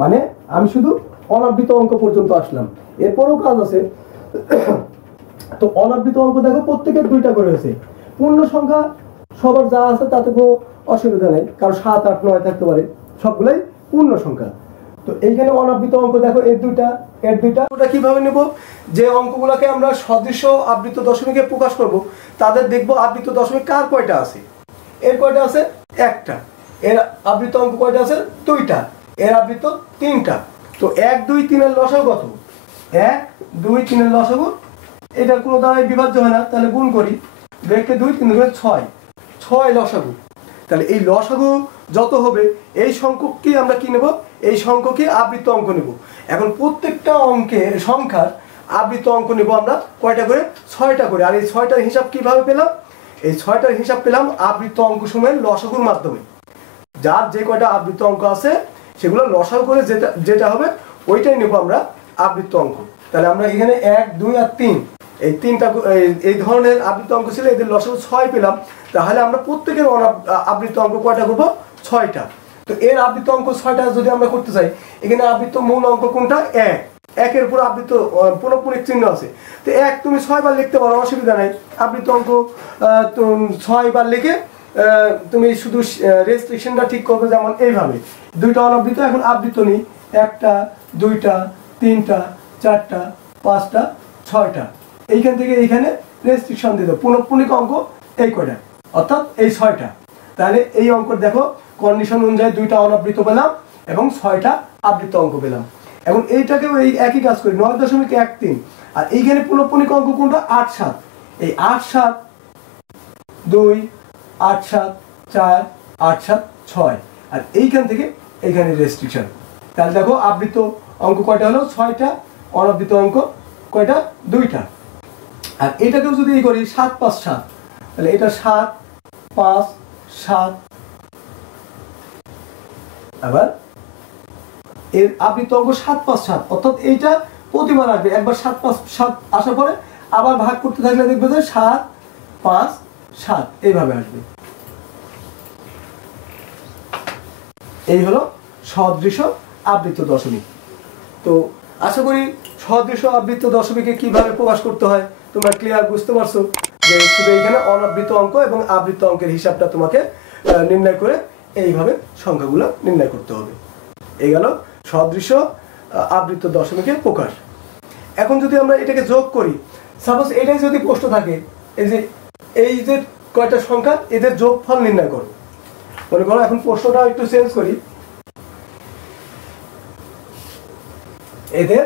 মানে আমি শুধু অনাবৃত অঙ্ক পর্যন্ত আসলাম। এরপরও কাজ আছে। তো অনাবৃত অঙ্ক দেখো প্রত্যেকের দুইটা করে হয়েছে। পূর্ণ সংখ্যা সবার যা আছে তাতে কোনো অসুবিধা নেই, কারণ 7, 8, 9 থাকতে পারে, সবগুলাই পূর্ণ সংখ্যা। তো এইখানে অনাবৃত অঙ্ক দেখো এর দুইটা। ওটা কিভাবে নেব? যে অঙ্কগুলোকে আমরা সদৃশ্য আবৃত দশমিকে প্রকাশ করব, তাদের দেখবো আবৃত দশমিক কার কয়টা আছে। এর কয়টা আছে? একটা। এর আবৃত অঙ্ক কয়টা আছে? দুইটা। এর আবৃত তিনটা। তো 1, 2, 3 লসাগু কত? 1, 2, 3 লসাগু, এটা কোনো দ্বারাই বিভাজ্য হয় না, তাহলে গুণ করি। 2 কে 2, 3 × 6, 6 লসাগু। তাহলে এই লসাগু যত হবে এই সংখ্যককে আমরা কি নেব? এই সংখ্যকে আবৃত অঙ্ক নেব। এখন প্রত্যেকটা অঙ্কের সংখ্যার আবৃত অঙ্ক নেব আমরা কয়টা করে? 6টা করে। আর এই 6টার হিসাব কিভাবে পেলাম? এই 6টার হিসাব পেলাম আবৃত অঙ্ক সমূহের লসাগুর মাধ্যমে। যার যে কয়টা আবৃত অঙ্ক আছে সেগুলো লসাগু করে যেটা হবে ওইটাই নেব আমরা আবৃত অঙ্ক। তাহলে আমরা এখানে 1, 2 আর 3 এই তিনটা এই ধরনের আবৃত অঙ্ক ছিল, এদের লসাগু 6 পেলাম। তাহলে আমরা প্রত্যেকের আবৃত অঙ্ক কয়টা করব? 6টা। তো এর আবৃত অঙ্ক 6টা যদি আমরা করতে চাই, এখানে আবৃত মূল অঙ্ক কোনটা? 1। 1-এর উপর আবৃত পৌনঃপুনিক চিহ্ন আছে। তো 1 তুমি 6 বার লিখতে পারো, অসুবিধা নাই। আবৃত অঙ্ক 6 বার লিখে তুমি শুধু রেস্ট্রিকশনটা ঠিক করবে, যেমন এইভাবে দুইটা অনাবৃত। এখন আবৃত নেই, 1টা, 2টা, 3টা, 4টা, 5টা, 6টা। এইখান থেকে এইখানে রেস্ট্রিকশন দিতে পৌনঃপুনিক অঙ্ক এই কয়টা, অর্থাৎ এই 6টা। তাহলে এই অঙ্ক দেখো কন্ডিশন অনুযায়ী 2টা অনাবৃত পেলাম এবং 6টা আবৃত অঙ্ক পেলাম। এখন এইটাকেও এই একই কাজ করি, 9.13। আর এইখানে পৌনঃপুনিক অঙ্ক কোনটা? 8, 7। এই 8, 7, 2, 8, 7, 4, 8, 7, 6। আর এইখান থেকে এইখানে রেস্ট্রিকশন। তাহলে দেখো আবৃত অঙ্ক কয়টা হলো? 6টা। অনাবৃত অঙ্ক কয়টা? 2টা। আর এটাকেও যদি এই করি 7, 5, 7, তাহলে এটা 7, 5, 7, আবার এর আবৃত অঙ্ক 7 5 7, অর্থাৎ এইটা প্রতিবার আসবে, একবার 7 5 7 আসার পরে আবার ভাগ করতে থাকলে দেখবে যে 7 5 7 এইভাবে আসবে। এই হলো সদৃশ আবৃত দশমিক। তো আশা করি সদৃশ আবৃত দশমিকে কিভাবে প্রকাশ করতে হয় তোমরা ক্লিয়ার বুঝতে পারছো, যে শুধু এইখানে অনাবৃত অঙ্ক এবং আবৃত অঙ্কের হিসাবটা তোমাকে নির্ণয় করে এইভাবে সংখ্যাগুলো নির্ণয় করতে হবে। এই গেল সদৃশ আবৃত দশমিকের প্রকাশ। এখন যদি আমরা এটাকে যোগ করি, সাপোজ এটাই যদি প্রশ্ন থাকে, এই যে কয়টা সংখ্যা এদের যোগফল নির্ণয় করো, মনে করো এখন প্রশ্নটা একটু চেঞ্জ করি, এদের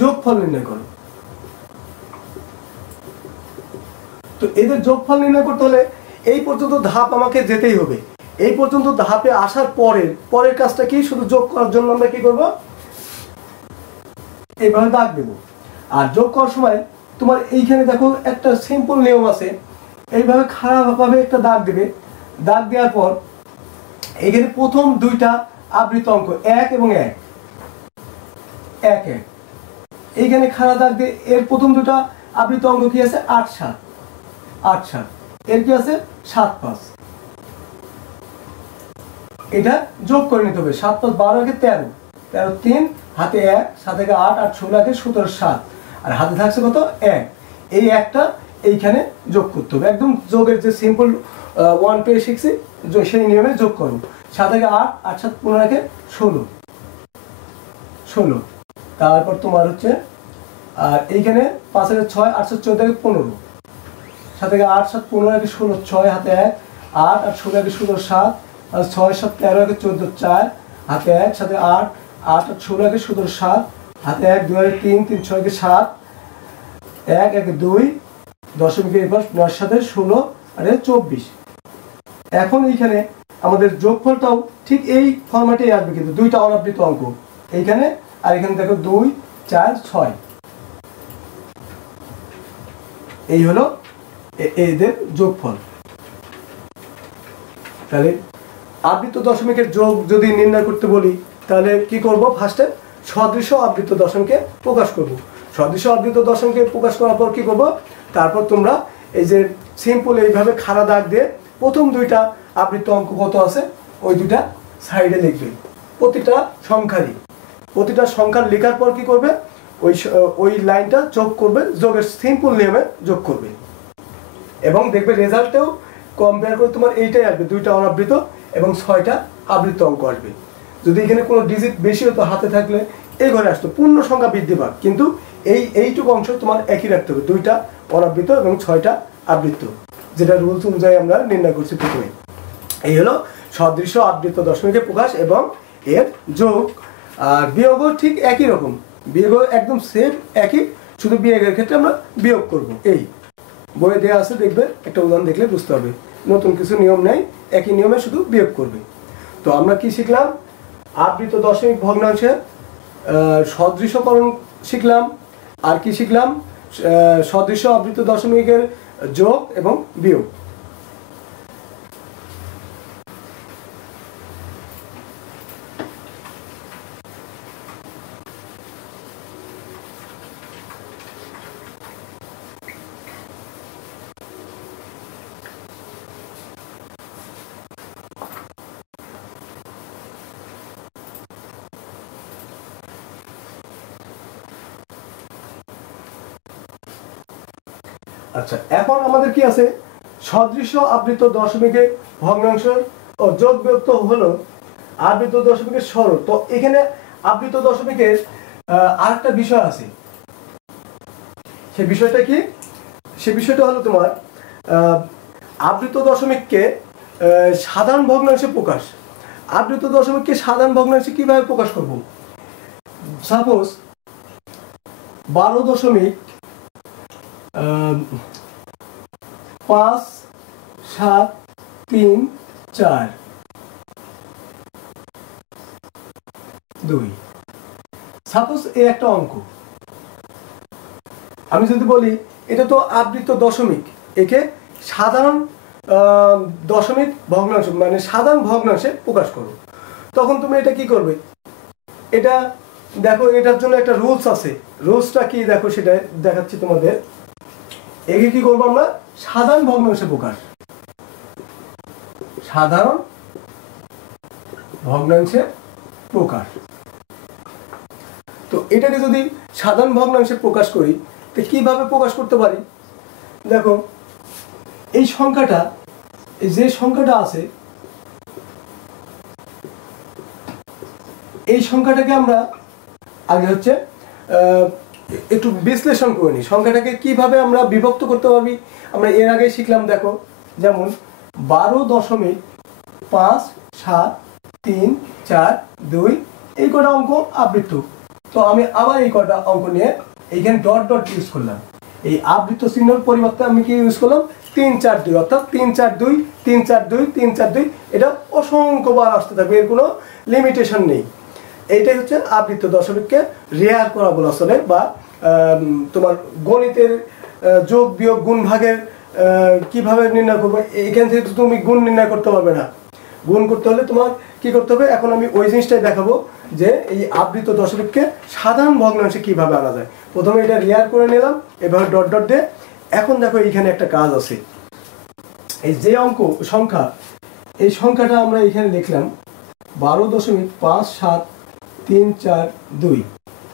যোগফল নির্ণয় করো। তো এদের যোগফল নির্ণয় করতে হলে এই পর্যন্ত ধাপ আমাকে যেতেই হবে। এই পর্যন্ত ধাপে আসার পরের কাজটা কি, শুধু যোগ করার জন্য আমরা কি করব, এইভাবে দাগ দেব। আর যোগ করার সময় তোমার এইখানে দেখো একটা সিম্পল নিয়ম আছে, এইভাবে খারাপভাবে একটা দাগ দেবে। দাগ দেওয়ার পর এখানে প্রথম দুইটা আবৃত অঙ্ক 1 এবং 1 1 1, এইখানে খাড়া দাগ দিয়ে এর প্রথম দুটা আবৃত অঙ্ক কি আছে 8 7 8 7, এর কি আছে 7 5। এটা যোগ করে নিতে হবে, 7 5 12 একে 13 13 3 হাতে 1 7 একে 8 8 16 একে 17 7, আর হাতে থাকছে কত 1। এই একটা এইখানে যোগ করতে হবে, একদম যোগের যে সিম্পল 1 পেয়ে শিখছি সেই নিয়মে যোগ করো। 7 একে 8 8 7 15 একে 16 16, তারপর তোমার হচ্ছে আর এইখানে 5 একে 6 8 7 14 একে 15, 7 একে 8 7 15 একে 16 6 হাতে 1 8 8 16 একে 17 7, আর 6 7 13 একে 14 4 হাতে 1 7 8 8 8 16 একে 17 7 হাতে 1 2 একে 3 3 6 একে 7 1 একে 2 দশমিকের এবার 9 7 16 আর 24। এখন এইখানে আমাদের যোগফলটাও ঠিক এই ফরম্যাটেই আসবে, কিন্তু দুইটা অনাবৃত অঙ্ক এইখানে, আর এখানে দেখো 2 4 6, এই হলো এদের যোগফল। তাহলে আবৃত দশমিকের যোগ যদি নির্ণয় করতে বলি তাহলে কি করব, ফার্স্টে সদৃশ আবৃত দশমিকে প্রকাশ করব। সদৃশ আবৃত দশমিকে প্রকাশ করার পর কি করব, তারপর তোমরা এই যে সিম্পল এইভাবে খাড়া দাগ দিয়ে প্রথম দুইটা আবৃত অঙ্ক কত আছে ওই দুইটা সাইডে লিখবে, প্রতিটা সংখ্যার লেখার পর কি করবে, ওই লাইনটা যোগ করবে, যোগের সিম্পল নিয়মে যোগ করবে, এবং দেখবে রেজাল্টেও কম্পেয়ার করে তোমার এইটাই আসবে, দুইটা অনাবৃত এবং 6টা আবৃত অঙ্ক আসবে। যদি এখানে কোনো ডিজিট বেশি হতো হাতে থাকলে এই ঘরে আসতো, পূর্ণ সংখ্যা বৃদ্ধি পাক, কিন্তু এইটুকু অংশ তোমার একই রাখতে হবে, দুইটা অনাবৃত এবং 6টা আবৃত, যেটা রুলস অনুযায়ী আমরা নির্ণয় করছি প্রথমে। এই হলো সদৃশ আবৃত দশমিকের প্রকাশ এবং এর যোগ। আর বিয়োগও ঠিক একই রকম, বিয়োগও একদম সেম একই, শুধু বিয়োগের ক্ষেত্রে আমরা বিয়োগ করব। এই বইয়ে দেওয়া আছে, দেখবে একটা উদাহরণ দেখলে বুঝতে হবে, নতুন কিছু নিয়ম নেই, একই নিয়মে শুধু বিয়োগ করবে। তো আমরা কি শিখলাম, আবৃত দশমিক ভগ্নাংশের সদৃশকরণ শিখলাম, আর কি শিখলাম, সদৃশ আবৃত দশমিকের যোগ এবং বিয়োগ। আচ্ছা, এখন আমাদের কি আছে, সদৃশ আবৃত দশমিকের ভগ্নাংশ ও যোগ বিয়োগ তো হলো, আবৃত দশমিকের সরল। তো এখানে আবৃত দশমিকের আরেকটা বিষয় আছে, সে বিষয়টা কি, সে বিষয়টা হলো তোমার আবৃত দশমিককে সাধারণ ভগ্নাংশে প্রকাশ। আবৃত দশমিককে সাধারণ ভগ্নাংশে কিভাবে প্রকাশ করব, সাপোজ 12.5 7 3 4 2, সাপোজ এই একটা অঙ্ক। আমি যদি বলি এটা তো আবৃত দশমিক, একে সাধারণ দশমিক ভগ্নাংশ মানে সাধারণ ভগ্নাংশে প্রকাশ করো, তখন তুমি এটা কি করবে, এটা দেখো এটার জন্য একটা রুলস আছে। রুলসটা কি দেখো, সেটা দেখাচ্ছি তোমাদের। একে কি করবো আমরা, সাধারণ ভগ্নাংশে প্রকাশ, সাধারণ ভগ্নাংশে প্রকাশ। তো এটাকে যদি সাধারণ ভগ্নাংশে প্রকাশ করি, তো কিভাবে প্রকাশ করতে পারি, দেখো এই সংখ্যাটা, যে সংখ্যাটা আছে এই সংখ্যাটাকে আমরা আগে হচ্ছে একটু বিশ্লেষণ করে নিই। সংখ্যাটাকে কিভাবে আমরা বিভক্ত করতে পারবি আমরা এর আগে শিখলাম। দেখো যেমন 12.57342 এই কটা অঙ্ক আবৃত্ত। তো আমি আবার এই কটা অঙ্ক নিয়ে এইখানে ডট ডট ইউজ করলাম। এই আবৃত্ত চিহ্নের পরিবর্তে আমি কি ইউজ করলাম, 342, অর্থাৎ 342 342 342, এটা অসংখ্যবার আসতে থাকবে, এর কোনো লিমিটেশন নেই। এইটাই হচ্ছে আবৃত্ত দশমিককে রেয়ার করা বলা চলে, বা তোমার গণিতের যোগ বিয়োগ গুণ ভাগের কিভাবে নির্ণয় করবে, এখান থেকে তুমি গুণ নির্ণয় করতে পারবে না। গুণ করতে হলে তোমার কি করতে হবে, এখন আমি ওই জিনিসটাই দেখাবো যে এই আবৃত্ত দশমিককে সাধারণ ভগ্নাংশে কিভাবে আনা যায়। প্রথমে এটা রেয়ার করে নিলাম, এভাবে ডট ডট দিয়ে। এখন দেখো এইখানে একটা কাজ আছে, এই যে অঙ্ক সংখ্যা, এই সংখ্যাটা আমরা এখানে লিখলাম 12.57342।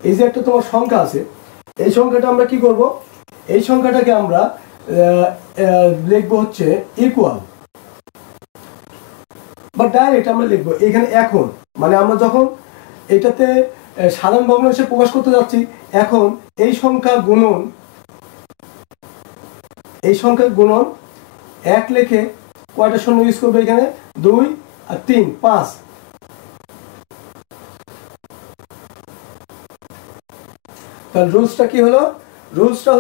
এই যে একটা তোমার সংখ্যা আছে, এই সংখ্যাটা আমরা কি করব, এই সংখ্যাটাকে আমরা লিখবো হচ্ছে ইকুয়াল, বা ডাইরেক্ট আমরা লিখবো এখানে এখন, মানে আমরা যখন এটাতে সাধারণ ভগ্নাংশে প্রকাশ করতে যাচ্ছি, এখন এই সংখ্যা গুণন, এই সংখ্যা গুণন 1 লিখে কয়টা শূন্য ইউজ করবে, এখানে 2 আর 3 5। তাহলে রুলসটা কি হলো, রুলসটা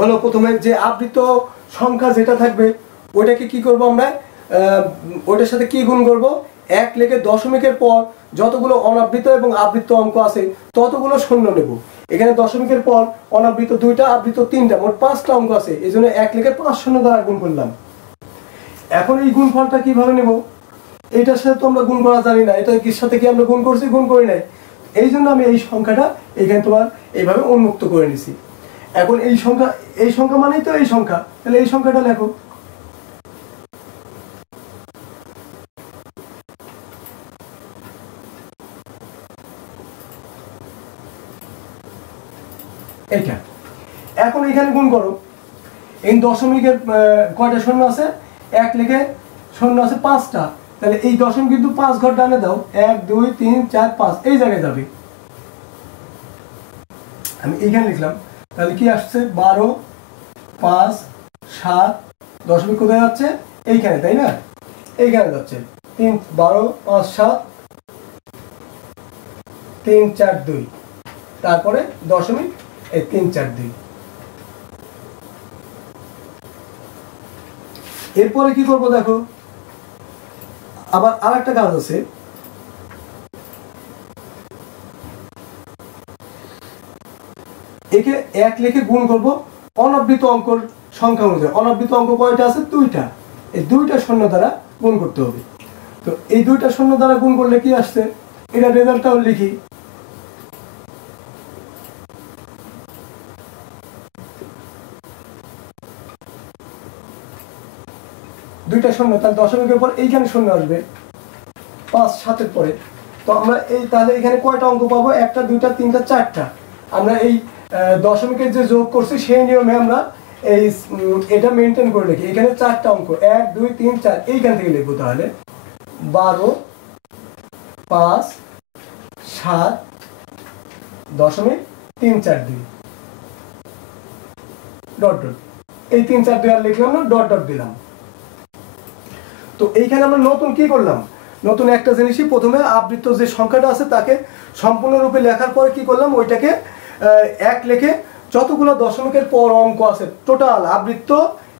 হলো প্রথমে যে আবৃত্ত সংখ্যা যেটা থাকবে ওইটাকে কি করব আমরা, ওইটার সাথে কি গুণ করব, 1 লিখে দশমিকের পর যতগুলো অনাবৃত এবং আবৃত্ত অঙ্ক আছে ততগুলো শূন্য নেব। এখানে দশমিকের পর অনাবৃত 2টা, আবৃত 3টা, মোট 5টা অঙ্ক আছে, এই জন্য 1 লিখে 5 শূন্য দ্বারা গুণ করলাম। এখন এই গুণফলটা কিভাবে নেব, এইটার সাথে তো আমরা গুণ করা জানি না, এটা কির সাথে কি আমরা গুণ করছি, গুণ করি নাই। এই জন্য আমি এই সংখ্যাটা এখানে তোমার এইভাবে উন্মুক্ত করে নিছি। এখন এই সংখ্যা মানেই তো এই সংখ্যা, তাহলে এই সংখ্যাটা লেখো। এইটা এখন এখানে গুণ করো, এই দশমিকের কয়টা শূন্য আছে, 1 লিখে শূন্য আছে 5টা, তাহলে এই দশমিক কিন্তু 5 ঘর ডানে দাও, 1 2 3 4 5 এই জায়গায় যাবে। আমি এইখানে লিখলাম, তাহলে কি আসছে 12 5 7, দশমিক কোথায় যাচ্ছে, এইখানে, তাই না, এইখানে যাচ্ছে 3 12 5 7 3 4 2, তারপরে দশমিক এই 3 4 2। এরপরে কি করব দেখো, আবার আরেকটা কাজ আছে, একে 1 লিখে গুণ করব অনাবৃত অঙ্কর সংখ্যা অনুযায়ী। অনাবৃত অঙ্ক কয়টা আছে, 2টা, এই 2টা শূন্য দ্বারা গুণ করতে হবে। তো এই 2টা শূন্য দ্বারা গুণ করলে কি আসছে, এটা রেজাল্টটাও লিখি, দুইটা শূন্য, তাহলে দশমিকের পর এইখানে শূন্য আসবে 5 7 এর পরে। তো আমরা এই তাহলে এখানে কয়টা অঙ্ক পাবো, 1টা 2টা 3টা 4টা। আমরা এই দশমিকের যে যোগ করছি সেই নিয়মে আমরা এই এটা মেনটেন করে লিখি। এখানে 4টা অঙ্ক 1 2 3 4 এইখান থেকে লিখবো। তাহলে 12 5 7 দশমিক 3 4 2 ডট ডট, এই 3 4 2 আর লিখলাম না, ডট ডট দিলাম। তো এইখানে আমরা নতুন কি করলাম, নতুন একটা জিনিসই, প্রথমে আবৃত্ত যে সংখ্যাটা আছে তাকে সম্পূর্ণরূপে লেখার পরে কি করলাম, ওইটাকে 1 লিখে যতগুলো দশমিকের পর অঙ্ক আছে টোটাল আবৃত্ত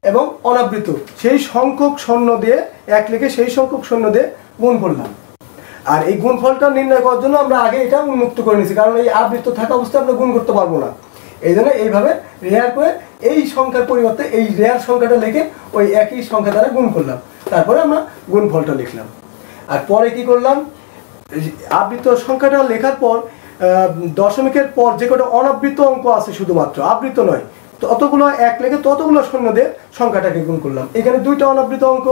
এবং অনাবৃত্ত সেই সংখ্যক শূন্য দিয়ে 1 লিখে সেই সংখ্যক শূন্য দিয়ে গুণ করলাম। আর এই গুণফলটা নির্ণয় করার জন্য আমরা আগে এটা উন্মুক্ত করে নিয়েছি, কারণ এই আবৃত্ত থাকা অবস্থায় আমরা গুণ করতে পারবো না। এই জন্য এইভাবে রেয়ার করে এই সংখ্যার পরিবর্তে এই রেয়ার সংখ্যাটা লিখে ওই একই সংখ্যা দ্বারা গুণ করলাম, তারপরে আমরা গুণফলটা লিখলাম। আর পরে কি করলাম, আবৃত্ত সংখ্যাটা লেখার পর দশমিকের পর যে কটা অনাবৃত অঙ্ক আছে শুধুমাত্র, আবৃত নয়, ততগুলো এক লেখে ততগুলো শূন্য দিয়ে সংখ্যাটাকে গুণ করলাম। এখানে দুইটা অনাবৃত অঙ্ক,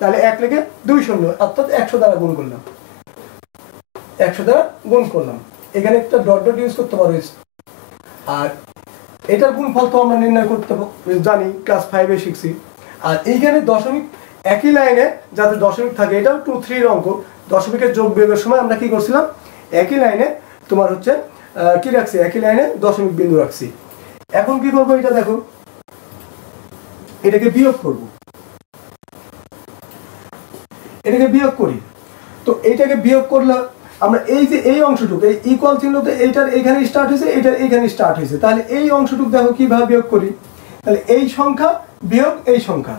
তাহলে এক লেখে 2 শূন্য, অর্থাৎ 100 দ্বারা গুণ করলাম, 100 দ্বারা গুণ করলাম। এখানে একটা ডট ডট ইউজ করতে পারো। আর এটার গুণফল তো আমরা নির্ণয় করতে জানি, ক্লাস 5-এ শিখছি। আর এইখানে দশমিক একই লাইনে যাতে দশমিক থাকে, এটাও 2-3 অঙ্ক। দশমিকের যোগ বিয়োগের সময় আমরা কি করছিলাম, একই লাইনে তোমার হচ্ছে কি রাখছি, একই লাইনে দশমিক বিন্দু রাখছি। এখন কি করবো, এটা দেখো, এটাকে বিয়োগ করব, এটাকে বিয়োগ করি। তো এইটাকে বিয়োগ করলে আমরা এই যে এই অংশটুকু, এই ইকুয়াল চিহ্নতে এইটার এখানে স্টার্ট হয়েছে, এটার এখানে স্টার্ট হয়েছে, তাহলে এই অংশটুকু দেখো কিভাবে বিয়োগ করি। তাহলে এই সংখ্যা বিয়োগ এই সংখ্যা,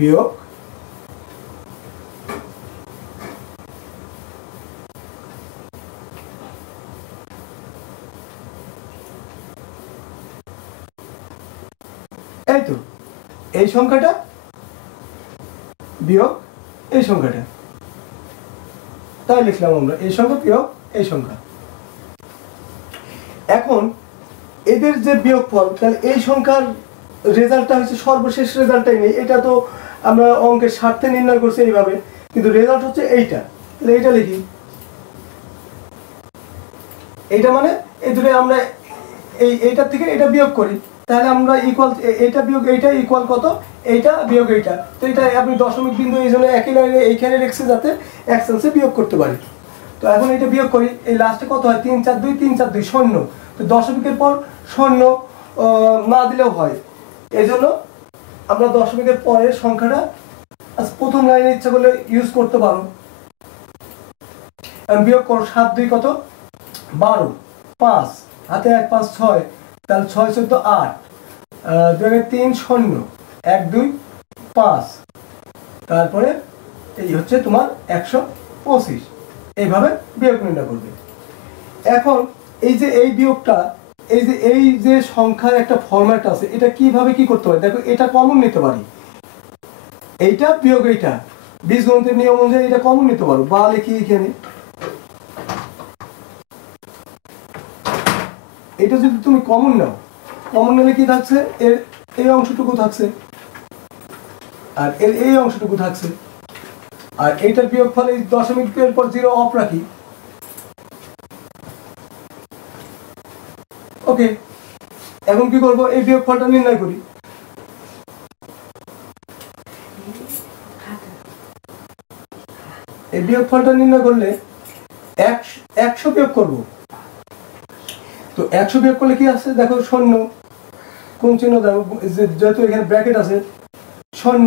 বিয়োগ এই তো এই সংখ্যাটা বিয়োগ এই সংখ্যাটা, তাই লিখলাম আমরা এই সংখ্যা বিয়োগ এই সংখ্যা। এখন এদের যে বিয়োগফল, তাহলে এই সংখ্যার রেজাল্টটা হচ্ছে সর্বশেষ রেজাল্টটাই নেই, এটা তো আমরা অঙ্কের স্বার্থে নির্ণয় করছি এইভাবে, কিন্তু রেজাল্ট হচ্ছে এইটা। তাহলে এইটা লিখি, এইটা মানে এই দুটো আমরা এইটার থেকে এটা বিয়োগ করি, তাহলে আমরা ইকুয়াল, এইটা বিয়োগ এইটা ইকুয়াল কত, এইটা বিয়োগ এইটা। তো এটা আপনি দশমিক বিন্দু এই জন্য একই লাইনে এইখানে রেখেছে যাতে এক্সেলসে বিয়োগ করতে পারি। তো এখন এটা বিয়োগ করি, এই লাস্টে কত হয়, 3 4 2 3 4 2 শূন্য। তো দশমিকের পর শূন্য না দিলেও হয়, এই জন্য আমরা দশমিকের পরের সংখ্যাটা প্রথম লাইনে ইচ্ছা করলে ইউজ করতে পারো। বিয়োগ করো, 7 2 কত, 12, 5 হাতে 1 5 6, তাহলে 6 14 8, 2 3 শূন্য, 1 2 5, তারপরে এই হচ্ছে তোমার 125। এইভাবে বিয়োগ নির্ণয় করবে। এখন এই যে এই বিয়োগটা, এই যে সংখ্যার একটা ফরম্যাট আছে, এটা কিভাবে কি করতে হয় দেখো, এটা কমন নিতে পারি, এইটা বিয়োগ এইটা, বীজগণিতের নিয়ম অনুযায়ী এটা কমন নিতে পারো, বা লিখি এখানে, এটা যদি তুমি কমন নাও, কমন নিলে কি থাকছে, এর এই অংশটুকু থাকছে আর এর এই অংশটুকু থাকছে, আর এইটার বিয়োগফল এই দশমিকের পর 0 অফ রাখি। ওকে, এখন কি করব, এই বিয়োগফলটা নির্ণয় করি। এই বিয়োগফলটা নির্ণয় করলে 100 বিয়োগ করব। তো 100 বিয়োগ করলে কি আসছে দেখো, শূন্য, কোন চিহ্ন দেখো, যেহেতু এখানে ব্র্যাকেট আছে, শূন্য,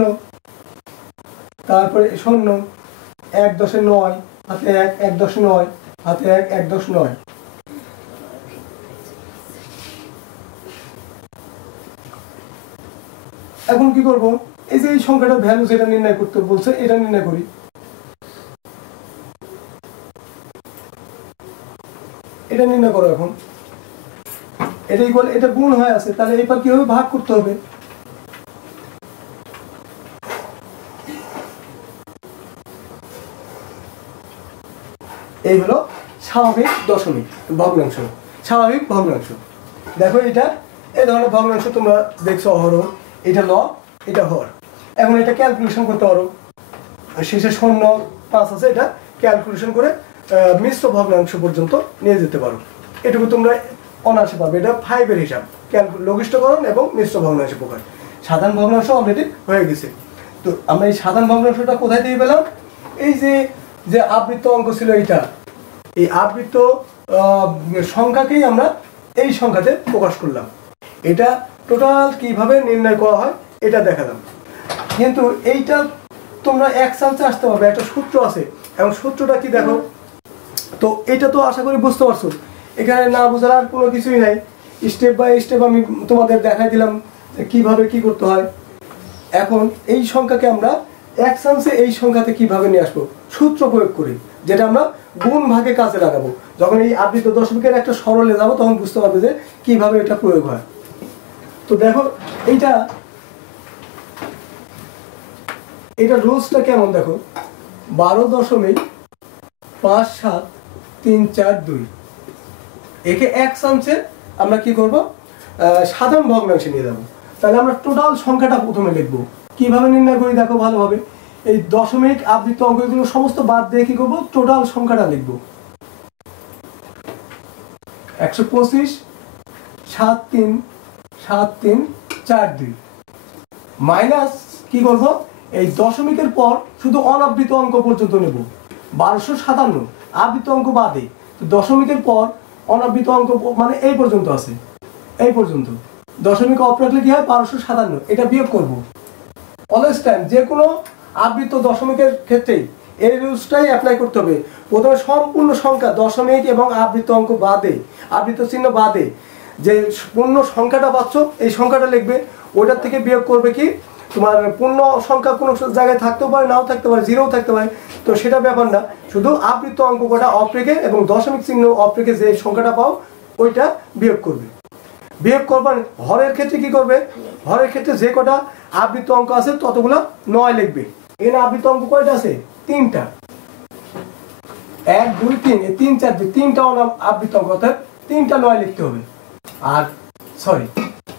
তারপরে শূন্য, 1.9 হাতে 1 1.9 হাতে 1 1.9। এখন কি করব, এই যে এই সংখ্যাটার ভ্যালু যেটা নির্ণয় করতে বলছে, এটা নির্ণয় করি। এটা নির্ণয় করো। এখন এটা ইকুয়াল, এটা গুণ হয়ে আছে, তাহলে এবার কি হবে, ভাগ করতে হবে। এই হলো স্বাভাবিক দশমিক ভগ্নাংশ, স্বাভাবিক ভগ্নাংশ। দেখো এটা এই ধরনের ভগ্নাংশ তোমরা দেখছো অহরহ, এটা ল, এটা হর। এখন এটা ক্যালকুলেশন করতে পারো, শেষে 0 5 আছে, এটা ক্যালকুলেশন করে মিশ্র ভগ্নাংশ পর্যন্ত নিয়ে যেতে পারো। এটুকু তোমরা অনায়াসে পাবে। এটা 5-এর হিসাব, লঘিষ্ঠকরণ এবং মিশ্র ভগ্নাংশ প্রকার। সাধারণ ভগ্নাংশ অলরেডি হয়ে গেছে। তো আমরা এই সাধারণ ভগ্নাংশটা কোথায় দিয়ে পেলাম, এই যে আবৃত্ত অঙ্ক ছিল এইটা, এই আবৃত্ত সংখ্যাকেই আমরা এই সংখ্যাতে প্রকাশ করলাম। এটা টোটাল কিভাবে নির্ণয় করা হয় এটা দেখালাম। কিন্তু এইটা তোমরা এক্সেলসে আসতে পারবে, একটা সূত্র আছে, এবং সূত্রটা কি দেখো। তো এটা তো আশা করি বুঝতে পারছো, এখানে না বোঝার আর কোনো কিছুই নাই। স্টেপ বাই স্টেপ আমি তোমাদের দেখাই দিলাম কিভাবে কি করতে হয়। এখন এই সংখ্যাকে আমরা এক চান্সে এই সংখ্যাতে কিভাবে নিয়ে আসবো, সূত্র প্রয়োগ করে, যেটা আমরা গুণ ভাগে কাজে লাগাবো। যখন এই আবৃত দশমিকের একটা সরলে যাবো তখন বুঝতে পারবে যে কিভাবে এটা প্রয়োগ হয়। তো দেখো এটা রুলসটা কেমন দেখো, 12.5734 একে এক চান্সে আমরা কি করব, সাধারণ ভগ্নাংশে নিয়ে যাবো। তাহলে আমরা টোটাল সংখ্যাটা প্রথমে লিখবো। কিভাবে নির্ণয় করি দেখো ভালোভাবে, এই দশমিক আবৃত অঙ্কগুলো সমস্ত বাদ দিয়ে কি করবো, টোটাল সংখ্যাটা লিখবো। 125.737342 মাইনাস কি করবো, এই দশমিকের পর শুধু অনাবৃত অঙ্ক পর্যন্ত নেব। 1257 আবৃত অঙ্ক বাদে, দশমিকের পর অনাবৃত অঙ্ক মানে এই পর্যন্ত আছে, এই পর্যন্ত দশমিক অফ রাখলে কি হয়, 1257, এটা বিয়োগ করব। অলওয়েজ টাইম যে কোনো আবৃত দশমিকের ক্ষেত্রেই এই রুলসটাই অ্যাপ্লাই করতে হবে। প্রথমে সম্পূর্ণ সংখ্যা দশমিক এবং আবৃত অঙ্ক বাদে, আবৃত চিহ্ন বাদে যে পূর্ণ সংখ্যাটা পাচ্ছ এই সংখ্যাটা লিখবে, ওইটার থেকে বিয়োগ করবে কি তোমার পূর্ণ সংখ্যা কোনো জায়গায় থাকতেও পারে, নাও থাকতে পারে, জিরোও থাকতে পারে, তো সেটা ব্যাপার না, শুধু আবৃত অঙ্ক কটা অফ রেখে এবং দশমিক চিহ্ন অফ রেখে যে সংখ্যাটা পাও ওইটা বিয়োগ করবে। বিয়োগ করবার হরের ক্ষেত্রে কি করবে, হরের ক্ষেত্রে যে কটা আবৃত অঙ্ক আছে ততগুলো 9 লিখবে। এখানে আবৃত অঙ্ক কয়টা আছে, 3টা, 1 2 3, এই 3 4 2, 3টা আবৃত অঙ্ক, অর্থাৎ 3টা 9 লিখতে হবে। আর সরি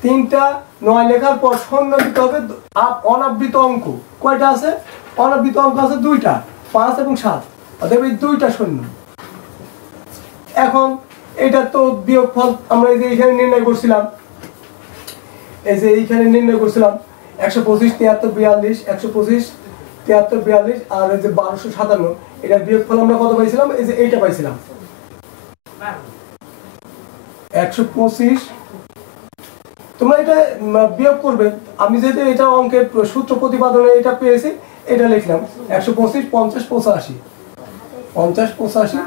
3টা 9 লেখার পর শূন্য দিতে হবে। অনাবৃত অঙ্ক কয়টা আছে, অনাবৃত অঙ্ক আছে 2টা, 5 এবং 7, অর্থাৎ এই 2টা শূন্য। এখন এটা তো বিয়োগফল আমরা এই যে এখানে নির্ণয় করছিলাম, এই যে এইখানে নির্ণয় করছিলাম 125 73 42, 125 73 42 আর এই যে 1257, এটার বিয়োগফল আমরা কত পাইছিলাম, এই যে এইটা পাইছিলাম 125। তোমরা এটা বিয়োগ করবে, আমি যেহেতু এটা অঙ্কের সূত্র প্রতিপাদনে এটা পেয়েছি, এটা লিখলাম 125 50 85 50 85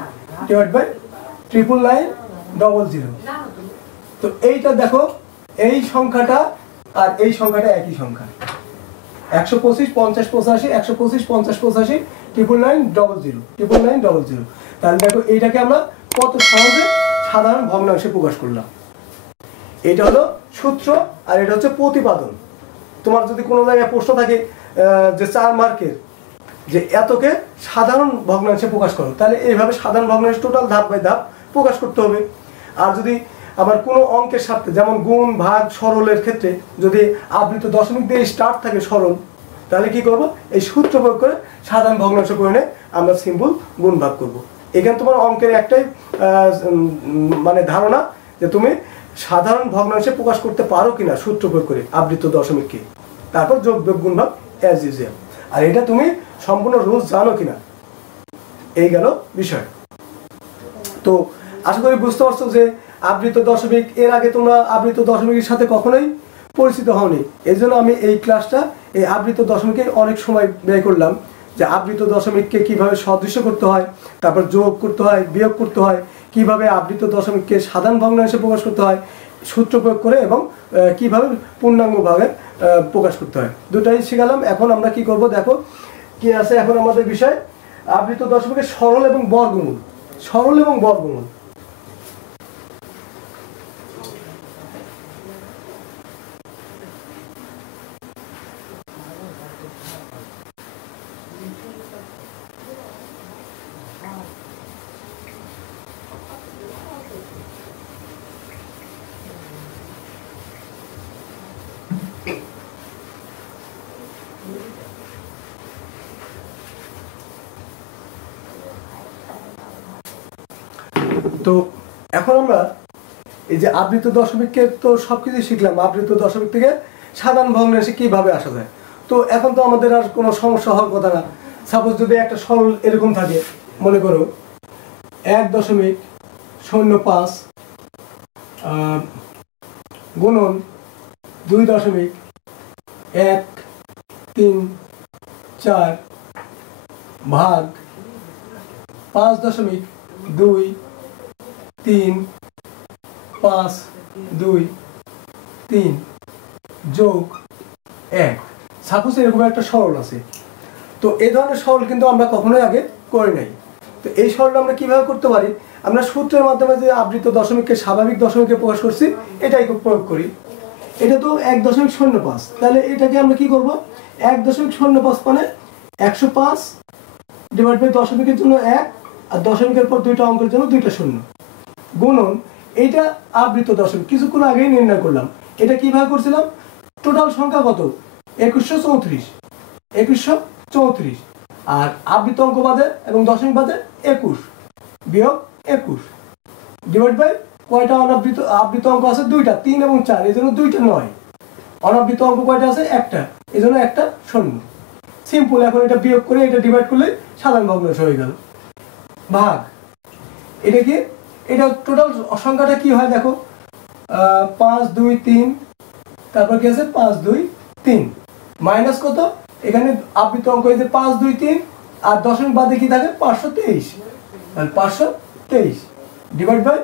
ডিভাইড বাই 99900। তো এইটা দেখো, এই সংখ্যাটা আর এই সংখ্যাটা একই সংখ্যা, 125 50 85 125 50 85 99900। তাহলে দেখো এইটাকে আমরা কত সহজে সাধারণ ভগ্নাংশে প্রকাশ করলাম। এটা হলো সূত্র আর এটা হচ্ছে প্রতিপাদন। তোমার যদি কোনো জায়গায় প্রশ্ন থাকে যে 4 মার্কের যে এতকে সাধারণ ভগ্নাংশে প্রকাশ করো, তাহলে এইভাবে সাধারণ ভগ্নাংশ টোটাল ধাপ বাই ধাপ প্রকাশ করতে হবে। আর যদি আবার কোনো অঙ্কের সাথে যেমন গুণ ভাগ সরলের ক্ষেত্রে যদি আবৃত দশমিক দিয়ে স্টার্ট থাকে সরল, তাহলে কি করব, এই সূত্র প্রয়োগ করে সাধারণ ভগ্নাংশ করে নিয়ে আমরা সিম্পল গুণ ভাগ করব। এখানে তোমার অঙ্কের একটাই মানে ধারণা যে তুমি সাধারণ ভগ্নাংশে প্রকাশ করতে পারো কিনা সূত্র প্রয়োগ করে আবৃত দশমিককে, তারপর যোগ বিয়োগ গুণ ভাগ অ্যাজ ইউজুয়াল। আর এটা তুমি সম্পূর্ণ রুলস জানো কিনা, এই গেল বিষয়। তো আশা করি বুঝতে পারছো যে আবৃত দশমিক, এর আগে তোমরা আবৃত দশমিকের সাথে কখনোই পরিচিত হওনি। এই জন্য আমি এই ক্লাসটা এই আবৃত দশমিকে অনেক সময় ব্যয় করলাম, যে আবৃত দশমিককে কিভাবে সদৃশ্য করতে হয়, তারপর যোগ করতে হয়, বিয়োগ করতে হয়, কিভাবে আবৃত দশমিককে সাধারণ ভগ্নাংশে প্রকাশ করতে হয় সূত্র প্রয়োগ করে, এবং কিভাবে পূর্ণাঙ্গ ভাগে প্রকাশ করতে হয়, দুটাই শিখালাম। এখন আমরা কি করব দেখো, কি আছে এখন আমাদের বিষয়, আবৃত দশমিকের সরল এবং বর্গমূল। সরল এবং বর্গমূল, তো এখন আমরা এই যে আবৃত দশমিককে তো সবকিছু শিখলাম, আবৃত দশমিক থেকে সাধারণ ভগ্নাংশে কিভাবে আসা যায়। তো এখন তো আমাদের আর কোনো সমস্যা হওয়ার কথা না। সাপোজ যদি একটা সরল এরকম থাকে, মনে করো 1.05 গুণন 2.134 ভাগ 5.23523 যোগ 1। সাপোজ এরকম একটা সরল আছে, তো এই ধরনের সরল কিন্তু আমরা কখনোই আগে করি নাই। তো এই সরলটা আমরা কিভাবে করতে পারি, আমরা সূত্রের মাধ্যমে যে আবৃত দশমিককে স্বাভাবিক দশমিকে প্রকাশ করছি এটাই প্রয়োগ করি। এটা তো 1.05, তাহলে এটাকে আমরা কি করব, 1.05 মানে 105 ডিভাইড বাই দশমিকের জন্য 1 আর দশমিকের পর দুইটা অঙ্কের জন্য দুইটা শূন্য গুণন এইটা আবৃত দশমিক কিছুক্ষণ আগেই নির্ণয় করলাম। এটা কিভাবে করছিলাম, টোটাল সংখ্যা কত 2134 আর আবৃত অঙ্ক বাদে এবং দশমিক বাদে 21 বিয়োগ 21 ডিভাইড বাই কয়টা আবৃত অঙ্ক আছে, দুইটা, 3 এবং 4, এই জন্য দুইটা নয়। অনাবৃত অঙ্ক কয়টা আছে, একটা, এই জন্য একটা শূন্য। সিম্পল। এখন এটা বিয়োগ করে এটা ডিভাইড করলে সাধারণ ভগ্নাংশ হয়ে গেল। ভাগ এটা কি, এটা টোটাল সংখ্যাটা কি হয় দেখো, 5 2 3, তারপর কি আছে 5 2 3 মাইনাস কত, এখানে আবৃত অঙ্ক এই যে 5 2 3 আর দশমিক বাদে কি থাকে 523, তাহলে 523 ডিভাইড বাই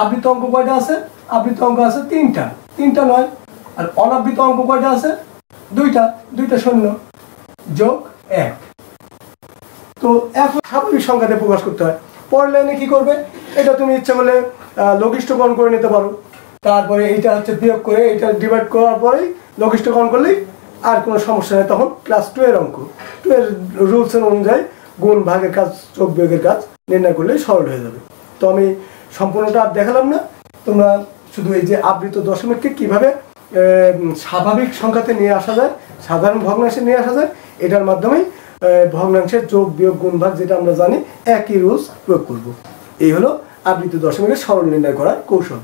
আবৃত অঙ্ক কয়টা আছে, আবৃত অঙ্ক আছে তিনটা নয়, আর অনাবৃত অঙ্ক কয়টা আছে দুইটা শূন্য যোগ 1। তো এখন স্বাভাবিক সংখ্যাতে প্রকাশ করতে হয়। পরের লাইনে কি করবে, এটা তুমি ইচ্ছা করলে লঘিষ্ঠকরণ করে নিতে পারো, তারপরে এইটা হচ্ছে বিয়োগ করে এটা ডিভাইড করার পরেই লঘিষ্ঠকরণ করলেই আর কোনো সমস্যা নেই। তখন ক্লাস 2 এর অঙ্ক, 2 এর রুলসের অনুযায়ী গুণ ভাগের কাজ যোগ বিয়োগের কাজ নির্ণয় করলেই সরল হয়ে যাবে। তো আমি সম্পূর্ণটা আর দেখালাম না, তোমরা শুধু এই যে আবৃত দশমিককে কিভাবে স্বাভাবিক সংখ্যাতে নিয়ে আসা যায়, সাধারণ ভগ্নাংশে নিয়ে আসা যায়, এটার মাধ্যমেই ভগ্নাংশের যোগ বিয়োগ গুণ ভাগ যেটা আমরা জানি একই রুলস প্রয়োগ করব। এই হলো আবৃত দশমিকের সরল নির্ণয় করার কৌশল।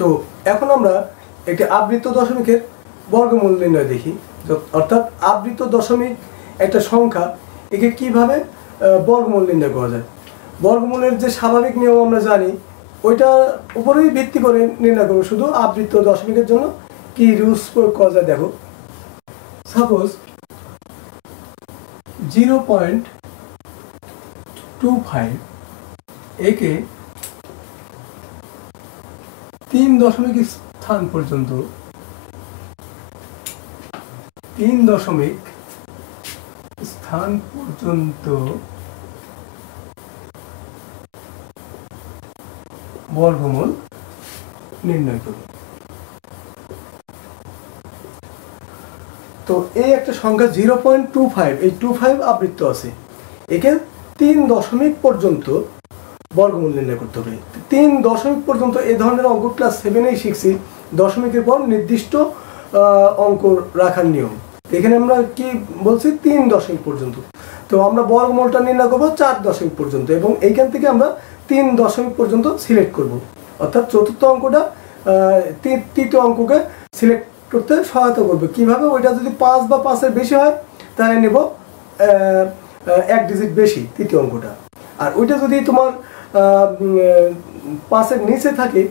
তো এখন আমরা একটি আবৃত দশমিকের বর্গমূল নির্ণয় দেখি। অর্থাৎ আবৃত দশমিক একটা সংখ্যা, একে কিভাবে বর্গমূল নির্ণয় করা যায়। বর্গমূলের যে স্বাভাবিক নিয়ম আমরা জানি ওইটার উপরেই ভিত্তি করে নির্ণয় করবো। শুধু আবৃত দশমিকের জন্য কি রুলস প্রয়োগ করা যায় দেখো। সাপোজ 0.25 একে 3 দশমিক স্থান পর্যন্ত, 3 দশমিক স্থান পর্যন্ত বর্গমূল নির্ণয় করি। তো এই একটা সংখ্যা 0.25, এই 25 আবৃত্ত আছে, একে 3 দশমিক পর্যন্ত বর্গমূল নির্ণয় করতে হবে। 3 দশমিক পর্যন্ত এই ধরনের অঙ্ক ক্লাস 7-এই শিখছি, দশমিকের পর নির্দিষ্ট অঙ্ক রাখার নিয়ম। এখানে আমরা কি বলছি 3 দশমিক পর্যন্ত। তো আমরা বর্গমূলটা নির্ণয় করবো 4 দশমিক পর্যন্ত, এবং এইখান থেকে আমরা 3 দশমিক পর্যন্ত সিলেক্ট করব। অর্থাৎ চতুর্থ অঙ্কটা তৃতীয় অঙ্ককে সিলেক্ট করতে সহায়তা করবে। কিভাবে, ওইটা যদি 5 বা 5-এর বেশি হয় তাহলে নেব 1 ডিজিট বেশি তৃতীয় অঙ্কটা, আর ওইটা যদি তোমার 5-এর নিচে থাকে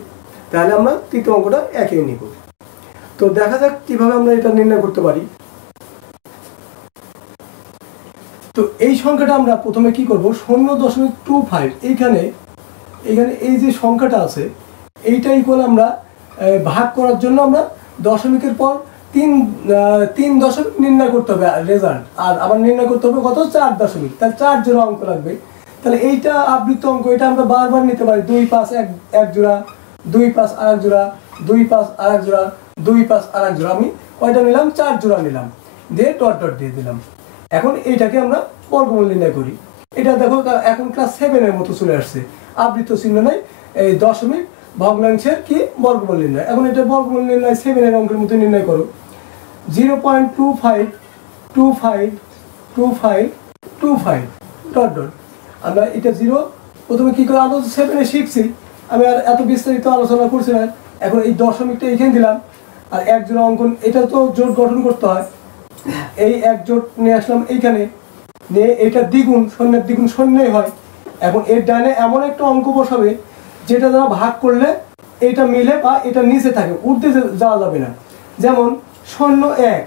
তাহলে আমরা তৃতীয় অঙ্কটা একই নিব। তো দেখা যাক কিভাবে আমরা এটা নির্ণয় করতে পারি। তো এই সংখ্যাটা আমরা প্রথমে কি করব, 0.25 এইখানে এই যে সংখ্যাটা আছে এইটা ইকুয়াল আমরা ভাগ করার জন্য আমরা দশমিকের পর 3 দশমিক নির্ণয় করতে হবে রেজাল্ট, আর আবার নির্ণয় করতে হবে কত, 4 দশমিক, তাহলে 4 জোড়া অঙ্ক লাগবে। তাহলে এইটা আবৃত অঙ্ক, এটা আমরা বারবার নিতে পারি, 2 5 এক জোড়া, 2 5 আরেক জোড়া, 2 5 আরেক জোড়া, 2 5 আরেক জোড়া। আমি কয়টা নিলাম, 4 জোড়া নিলাম, দিয়ে ডট ডট দিয়ে দিলাম। এখন এইটাকে আমরা বর্গমূল নির্ণয় করি। এটা দেখো এখন ক্লাস 7-এর মতো চলে আসছে, আবৃত চিহ্ন নেই, এই দশমিক ভগ্নাংশের কি বর্গমূল নির্ণয়। এখন এটা বর্গমূল নির্ণয় 7-এর অঙ্কের মতো নির্ণয় করো। 0.25 ডট ডট। আমরা এটা 0 প্রথমে কি করে আলো 7-এ শিখছি, আমি আর এত বিস্তারিত আলোচনা করছি না। এখন এই দশমিকটা এখানে দিলাম, আর এক জোড়া অঙ্কন, এটা তো জোট গঠন করতে হয়, এই এক জোট নিয়ে আসলাম এইখানে, নিয়ে এটা দ্বিগুণ, শূন্যের দ্বিগুণ শূন্যই হয়। এখন এর ডানে এমন একটা অঙ্ক বসাবে যেটা দ্বারা ভাগ করলে এটা মিলে বা এটা নিচে থাকে, উঠতে যাওয়া যাবে না। যেমন 0 1,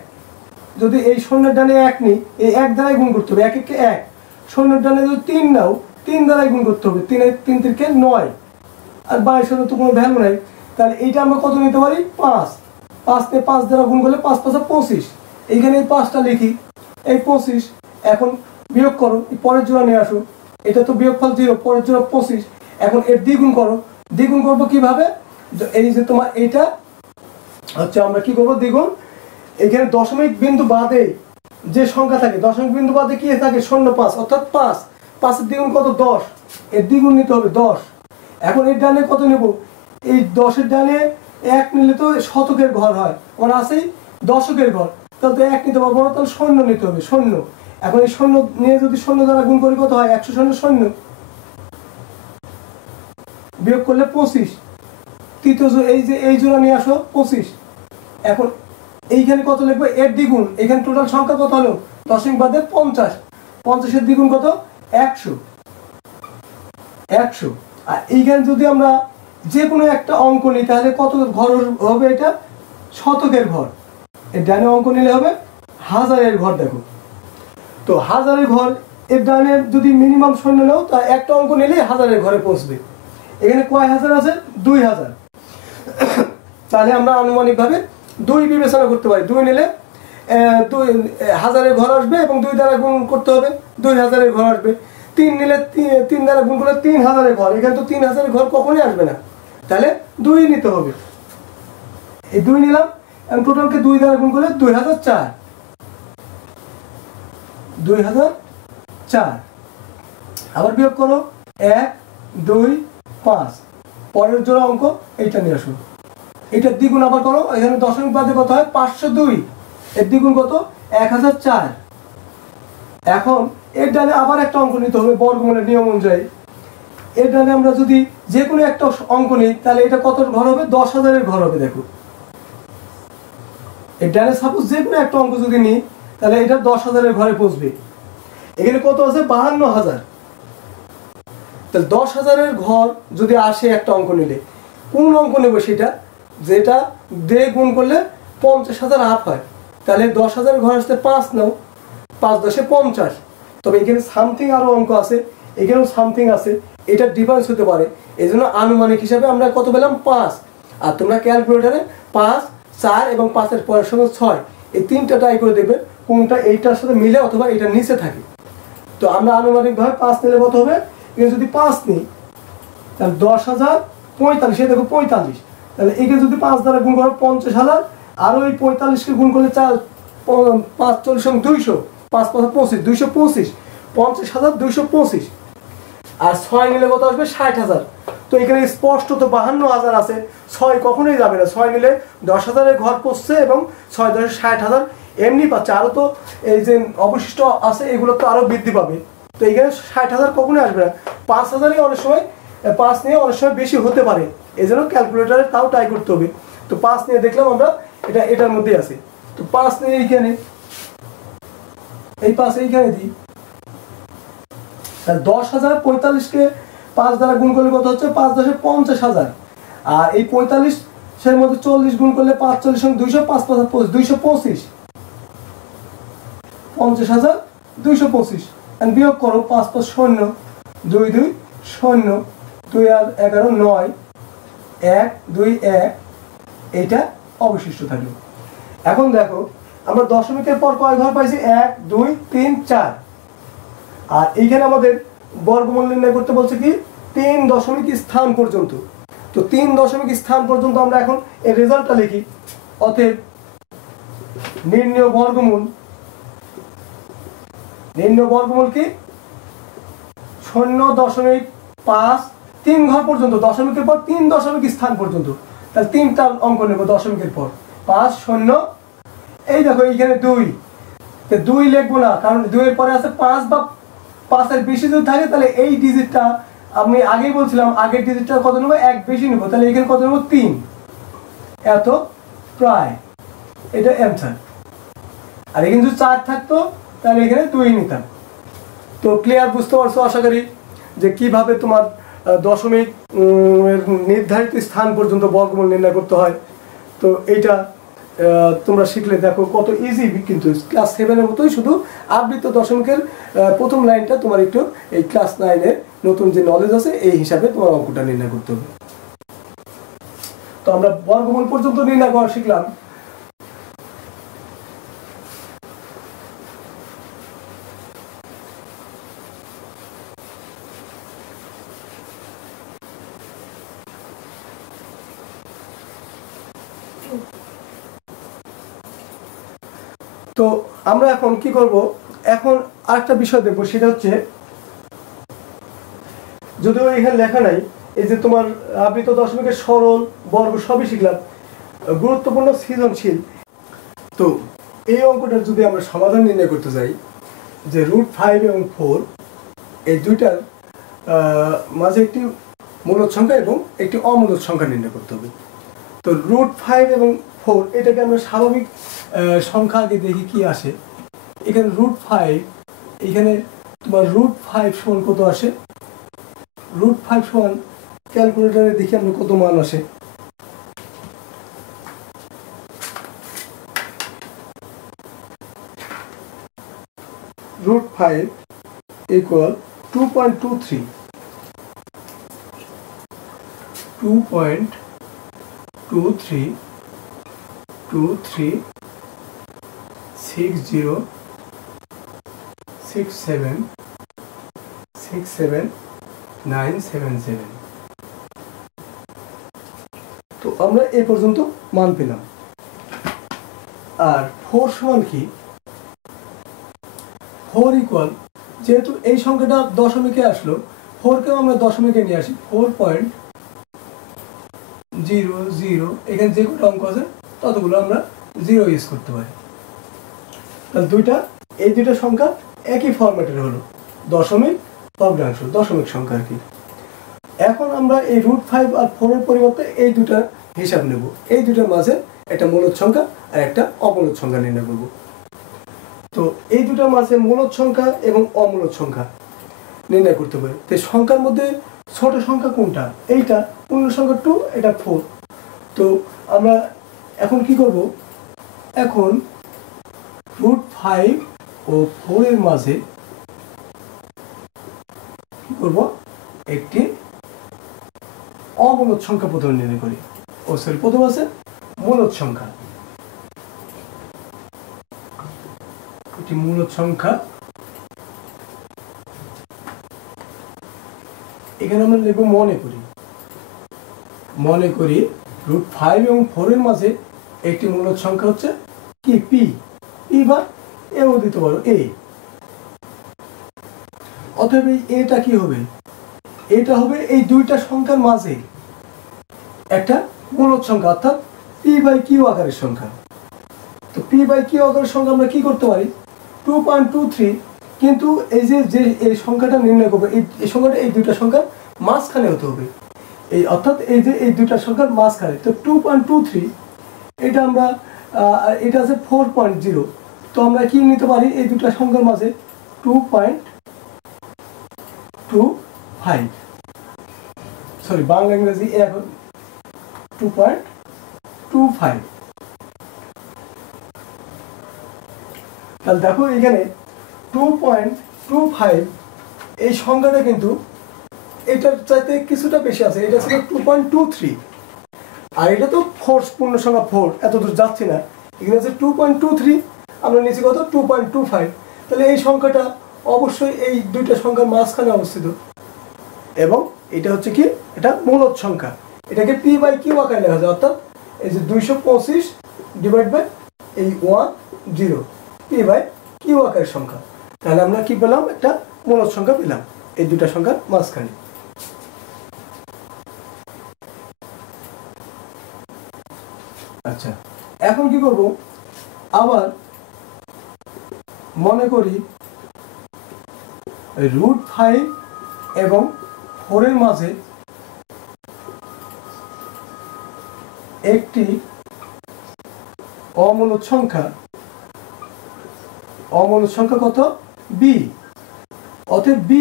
যদি এই শূন্যের ডানে 1 নিই, এই 1 দ্বারাই গুণ করতে হবে, 1 1 1। শূন্যের ডানে যদি 3 নাও, 3 দ্বারাই গুণ করতে হবে, 3 3 3 9, আর 22 সাথে তো কোনো ভ্যালু নাই, তাহলে এইটা আমরা কত নিতে পারি 5, 5 তে 5 দ্বারা গুণ করলে 5 5 25, এইখানে এই 5টা লিখি, এই 25, এখন বিয়োগ করো, এই পরের জোড়া নিয়ে আসো, এটা তো বিয়োগফল 0, পরের জোড়া 25, এখন এর দ্বিগুণ করো, দ্বিগুণ করবো কিভাবে, এই যে তোমার এইটা হচ্ছে আমরা কি করবো দ্বিগুণ, এখানে দশমিক বিন্দু বাদে যে সংখ্যা থাকে, দশমিক বিন্দু বাদে কি থাকে 0.5, অর্থাৎ 5, 5 এর দ্বিগুণ কত 10, এর দ্বিগুণ নিতে হবে 10। এখন এর ডানে কত নেব, এই 10 এর ডানে 1 নিলে তো শতকের ঘর হয়, আমার আছেই দশকের ঘর, তাহলে তো 1 নিতে পারবো না, তাহলে 0 নিতে হবে 0। এখন এই 0 নিয়ে যদি 0 দ্বারা গুণ করি কত হয় 100 0 বিয়োগ করলে 25, তৃতীয় এই যে এই জোড়া নিয়ে আসো 25। এখন এইখানে কত লিখবো এর দ্বিগুণ, এখানে টোটাল সংখ্যা কত হলো দশমিক বাদে 50, 50 এর দ্বিগুণ কত 100। আর এইখানে যদি আমরা যে কোনো একটা অঙ্ক নিই তাহলে কত ঘর হবে, এটা শতকের ঘর, এর ডানে অঙ্ক নিলে হবে হাজারের ঘর। দেখো তো হাজারের ঘর, এর ডানে যদি মিনিমাম 0 নাও তা একটা অঙ্ক নিলে হাজারের ঘরে পৌঁছবে। এখানে কয় হাজার আছে 2000, তাহলে আমরা আনুমানিকভাবে 2 বিবেচনা করতে পারি, 2 নিলে 2000-এর ঘর আসবে এবং 2 দ্বারা গুণ করতে হবে 2000-এর ঘর আসবে, 3 নিলে 3 দ্বারা গুণ করলে 3000-এর ঘর, এখানে তো 3000-এর ঘর কখনোই আসবে না, তাহলে 2 নিতে হবে, এই 2 নিলাম, এবং টোটালকে 2 দ্বারা গুণ করলে 2004, 2004। আবার বিয়োগ করো 1 2 5, পরের জোড়া অঙ্ক এইটা নিয়ে আসুন, এটার দ্বিগুণ আবার করো, এখানে দশমিক বাদে কত হয় 502, এর দ্বিগুণ কত 1004। এখন এর ডানে আবার একটা অঙ্ক নিতে হবে বর্গমূলের নিয়ম অনুযায়ী, এর ডানে আমরা যদি যে কোনো একটা অঙ্ক নিই তাহলে এটা কত ঘর হবে 10,000-এর ঘর হবে। দেখো এর ডানে সাপোজ যে কোনো একটা অঙ্ক যদি নিই তাহলে এটা 10,000-এর ঘরে পৌঁছবে। এখানে কত আছে 52,000, তাহলে 10,000-এর ঘর যদি আসে একটা অঙ্ক নিলে, কোন অঙ্ক নেব সেটা যেটা দিয়ে গুণ করলে 50,000 হাফ হয়, তাহলে 10,000-এর ঘর আসতে 5 নাও, 5 10 50। তবে এখানে সামথিং আরো অঙ্ক আছে, এখানেও সামথিং আছে, এটা ডিফারেন্স হতে পারে, এই জন্য আনুমানিক হিসাবে আমরা কত পেলাম 5। আর তোমরা ক্যালকুলেটারে 5 4 এবং 5-এর পরের সঙ্গে 6 এই তিনটা ট্রাই করে দেখবে কোনটা এইটার সাথে মিলে অথবা এটা নিচে থাকে। তো আমরা আনুমানিকভাবে 5 নিলে কত হবে, এখানে যদি 5 নিই তাহলে 10,045, দেখো 45, তাহলে একে যদি 5 দ্বারা গুণ করো 50,000, আরো এই 45-কে গুণ করলে 5 4 200, 5 5 25, 225, 50,225, আর 6 নিলে কত আসবে 60,000। তো এখানে স্পষ্ট তো 52,000 আছে, 6 কখনোই যাবে না, 6 নিলে 10,000-এর ঘর পড়ছে এবং 6 10 60,000 এমনি পাচ্ছে, আরো তো এই যে অবশিষ্ট আছে এগুলো তো আরো বৃদ্ধি পাবে, তো এখানে 60,000 কখনোই আসবে না, 5,000-ই অনেক সময় 5 নিয়ে অনেক সময় বেশি হতে পারে, এই জন্য ক্যালকুলেটারে তাও ট্রাই করতে হবে। তো 5 নিয়ে দেখলাম আমরা এটা এটার মধ্যে আছে, তো 5 নিয়ে এইখানে এই 5 এইখানে দিই, তাহলে 10,045-কে 5 দ্বারা গুণ করলে কত হচ্ছে 5 10 50,000, আর এই 45-এর মধ্যে 40 গুণ করলে 5 40 200, 5 5 225, 50,225, and বিয়োগ করো 5 5 0 2 2 0 2 আর 11 9 1 2 1, এইটা অবশিষ্ট থাকলো। এখন দেখো আমরা দশমিকের পর কয় ঘর পাইছি 1 2 3 4, আর এইখানে আমাদের বর্গমূল নির্ণয় করতে বলছে কি 3 দশমিক স্থান পর্যন্ত। তো 3 দশমিক স্থান পর্যন্ত আমরা এখন এর রেজাল্টটা লিখি, অতএব নির্ণয় বর্গমূল কি 0.5 3 ঘর পর্যন্ত, দশমিকের পর 3 দশমিক স্থান পর্যন্ত, তাহলে 3টা অঙ্ক নেব দশমিকের পর 5 0, এই দেখো এইখানে 2 লিখবো না, কারণ 2 এর পরে আছে 5 বা 5-এর বেশি যদি থাকে তাহলে এই ডিজিটটা আমি আগেই বলছিলাম আগের ডিজিটটা কত নেবো 1 বেশি নেবো, তাহলে এখানে কত নেবো 3, এত প্রায়, এটা অ্যান্সার। আর এখানে যদি 4 থাকতো তাহলে এখানে 2 নিতাম। তো ক্লিয়ার বুঝতে পারছো আশা করি যে কিভাবে তোমার দশমিক নির্ধারিত স্থান পর্যন্ত বর্গমূল নির্ণয় করতে হয়। তো এইটা তোমরা শিখলে দেখো কত ইজি, কিন্তু ক্লাস 7-এর মতোই, শুধু আবৃত্ত দশমিকের প্রথম লাইনটা তোমার একটু এই ক্লাস 9-এর নতুন যে নলেজ আছে এই হিসাবে তোমার অঙ্কটা নির্ণয় করতে হবে। তো আমরা বর্গমূল পর্যন্ত নির্ণয় করা শিখলাম। তো আমরা এখন কি করব, এখন আরেকটা বিষয় দেখবো, সেটা হচ্ছে যদিও এখানে লেখা নাই, এই যে তোমার আবৃত দশমিকের সরল বর্গ সবই শিখলাম, গুরুত্বপূর্ণ সৃজনশীল। তো এই অঙ্কটার যদি আমরা সমাধান নির্ণয় করতে যাই, যে √5 এবং 4 এই দুইটার মাঝে একটি মূলদ সংখ্যা এবং একটি অমূলদ সংখ্যা নির্ণয় করতে হবে। তো √5 এবং 4 এটাকে আমরা স্বাভাবিক সংখ্যা আগে দেখি কি আসে। এখানে √5, এখানে তোমার √5 সমান কত আসে, √5 সমান ক্যালকুলেটারে দেখি আমরা কত মান আসে। √5 equal 2.23 2.2323676767 তো আমরা এই পর্যন্ত মান পেলাম। আর 4 সমান কি, 4 ইকুয়াল, যেহেতু এই সংখ্যাটা দশমিকে আসলো, 4কেও আমরা দশমিকে নিয়ে আসি, 4.00, এখানে যে কটা অঙ্ক আছে ততগুলো আমরা 0 ইউজ করতে পারি। তাহলে এই দুইটা সংখ্যা একই ফরম্যাটের হলো, দশমিক ভগ্নাংশ, দশমিক সংখ্যা আর কি। এখন আমরা এই √5 আর 4 এর পরিবর্তে এই দুটা হিসাব নেব, এই দুটার মাঝে একটা মূলদ সংখ্যা আর একটা অমূলদ সংখ্যা নির্ণয় করব। তো এই দুটার মাঝে মূলদ সংখ্যা এবং অমূলদ সংখ্যা নির্ণয় করতে হবে। তো সংখ্যার মধ্যে ছোট সংখ্যা কোনটা, এইটা পূর্ণ সংখ্যা 2, এটা 4। তো আমরা এখন কি করব, এখন √5 ও 4 এর মাঝে কি করব, একটি অমূলদ সংখ্যা প্রথমে নির্ণয় করি। প্রথম আছে মূলদ সংখ্যা, একটি মূলদ সংখ্যা, এখানে আমরা লিখব মনে করি √5 এবং 4 এর মাঝে একটি মূলদ সংখ্যা হচ্ছে কি, পি বা এও দিতে পারো, এ। অতএব এটা কি হবে, এটা হবে এই দুইটা সংখ্যার মাঝে একটা মূলদ সংখ্যা, অর্থাৎ p/q আকারের সংখ্যা। তো p/q আকারের সংখ্যা আমরা কি করতে পারি, 2.23, কিন্তু এই যে এই সংখ্যাটা নির্ণয় করবো, এই সংখ্যাটা এই দুইটা সংখ্যার মাঝখানে হতে হবে, এই অর্থাৎ এই যে এই দুইটা সংখ্যার মাঝখানে। তো 2.23, এটা আমরা এটা আছে 4.0, তো আমরা কি নিতে পারি, এই দুটা সংখ্যার মাঝে 2.25, সরি বাংলা ইংরেজি এখন 2.25। তাহলে দেখো এখানে 2.25 এই সংখ্যাটা কিন্তু এটার চাইতে কিছুটা বেশি আছে, এটা ছিল 2.23, আর এটা তো 4 পূর্ণ সংখ্যা 4, এত দূর যাচ্ছে না, এখানে আছে 2.23, আমরা নিচে কত 2.25। তাহলে এই সংখ্যাটা অবশ্যই এই দুইটা সংখ্যার মাঝখানে অবস্থিত, এবং এটা হচ্ছে কি, এটা মূলদ সংখ্যা, এটাকে p/q আকারে লেখা যায়, অর্থাৎ এই যে 225 ডিভাইড বাই এই 10, p/q আকারের সংখ্যা। তাহলে আমরা কি পেলাম, একটা মূলদ সংখ্যা পেলাম এই দুটা সংখ্যার মাঝখানে। আচ্ছা, এখন কি করব, আবার মনে করি √5 এবং 4 এর মাঝে একটি অমূলদ সংখ্যা কত, b। অতএব b,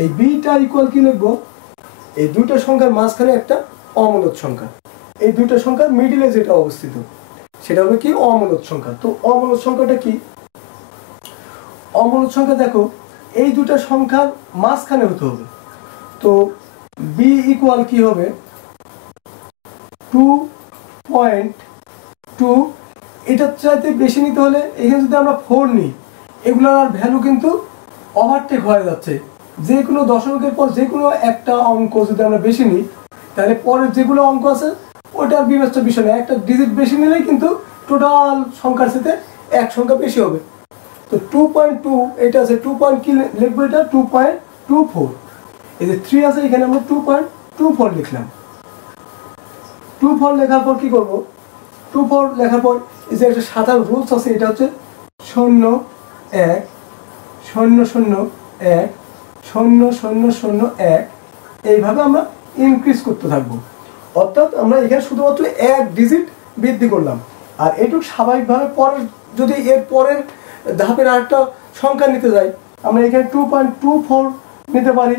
এই bটা ইকুয়াল কি লিখবো, এই দুটো সংখ্যার মাঝখানে একটা অমূলদ সংখ্যা, এই দুটো সংখ্যার মিডিলে যেটা অবস্থিত সেটা হবে কি, অমূলদ সংখ্যা। তো অমূলদ সংখ্যাটা কি, অমূলদ সংখ্যা দেখো এই দুটো সংখ্যার মাঝখানে হতে হবে। তো b ইকুয়াল কি হবে, 2.2, এটার চাইতে বেশি নিতে হলে এখানে যদি আমরা 4 নিই, এগুলোর আর ভ্যালু কিন্তু ওভারটেক হয়ে যাচ্ছে। যে কোনো দশমিকের পর যে কোনো একটা অঙ্ক যদি আমরা বেশি নিই, তাহলে পরের যেগুলো অঙ্ক আছে ওটার বিবেচ্য বিষয় না, একটা ডিজিট বেশি নিলেই কিন্তু টোটাল সংখ্যার সাথে এক সংখ্যা বেশি হবে। তো 2.2 এটা আছে, 2 পয়েন্ট কি লিখবো, এটা 2.24। এই যে 3 আছে, এখানে আমরা 2.24 লিখলাম। 24 লেখার পর কি করব, 24 লেখার পর এই যে একটা সাধারণ রুলস আছে, এটা হচ্ছে 0 1 0 0 1 0 0 0 1, এইভাবে আমরা ইনক্রিজ করতে থাকবো। অর্থাৎ আমরা এখানে শুধুমাত্র এক ডিজিট বৃদ্ধি করলাম। আর এটুকু স্বাভাবিকভাবে পরের যদি এর পরের ধাপের আরেকটা সংখ্যা নিতে যাই, আমরা এখানে 2.24 নিতে পারি,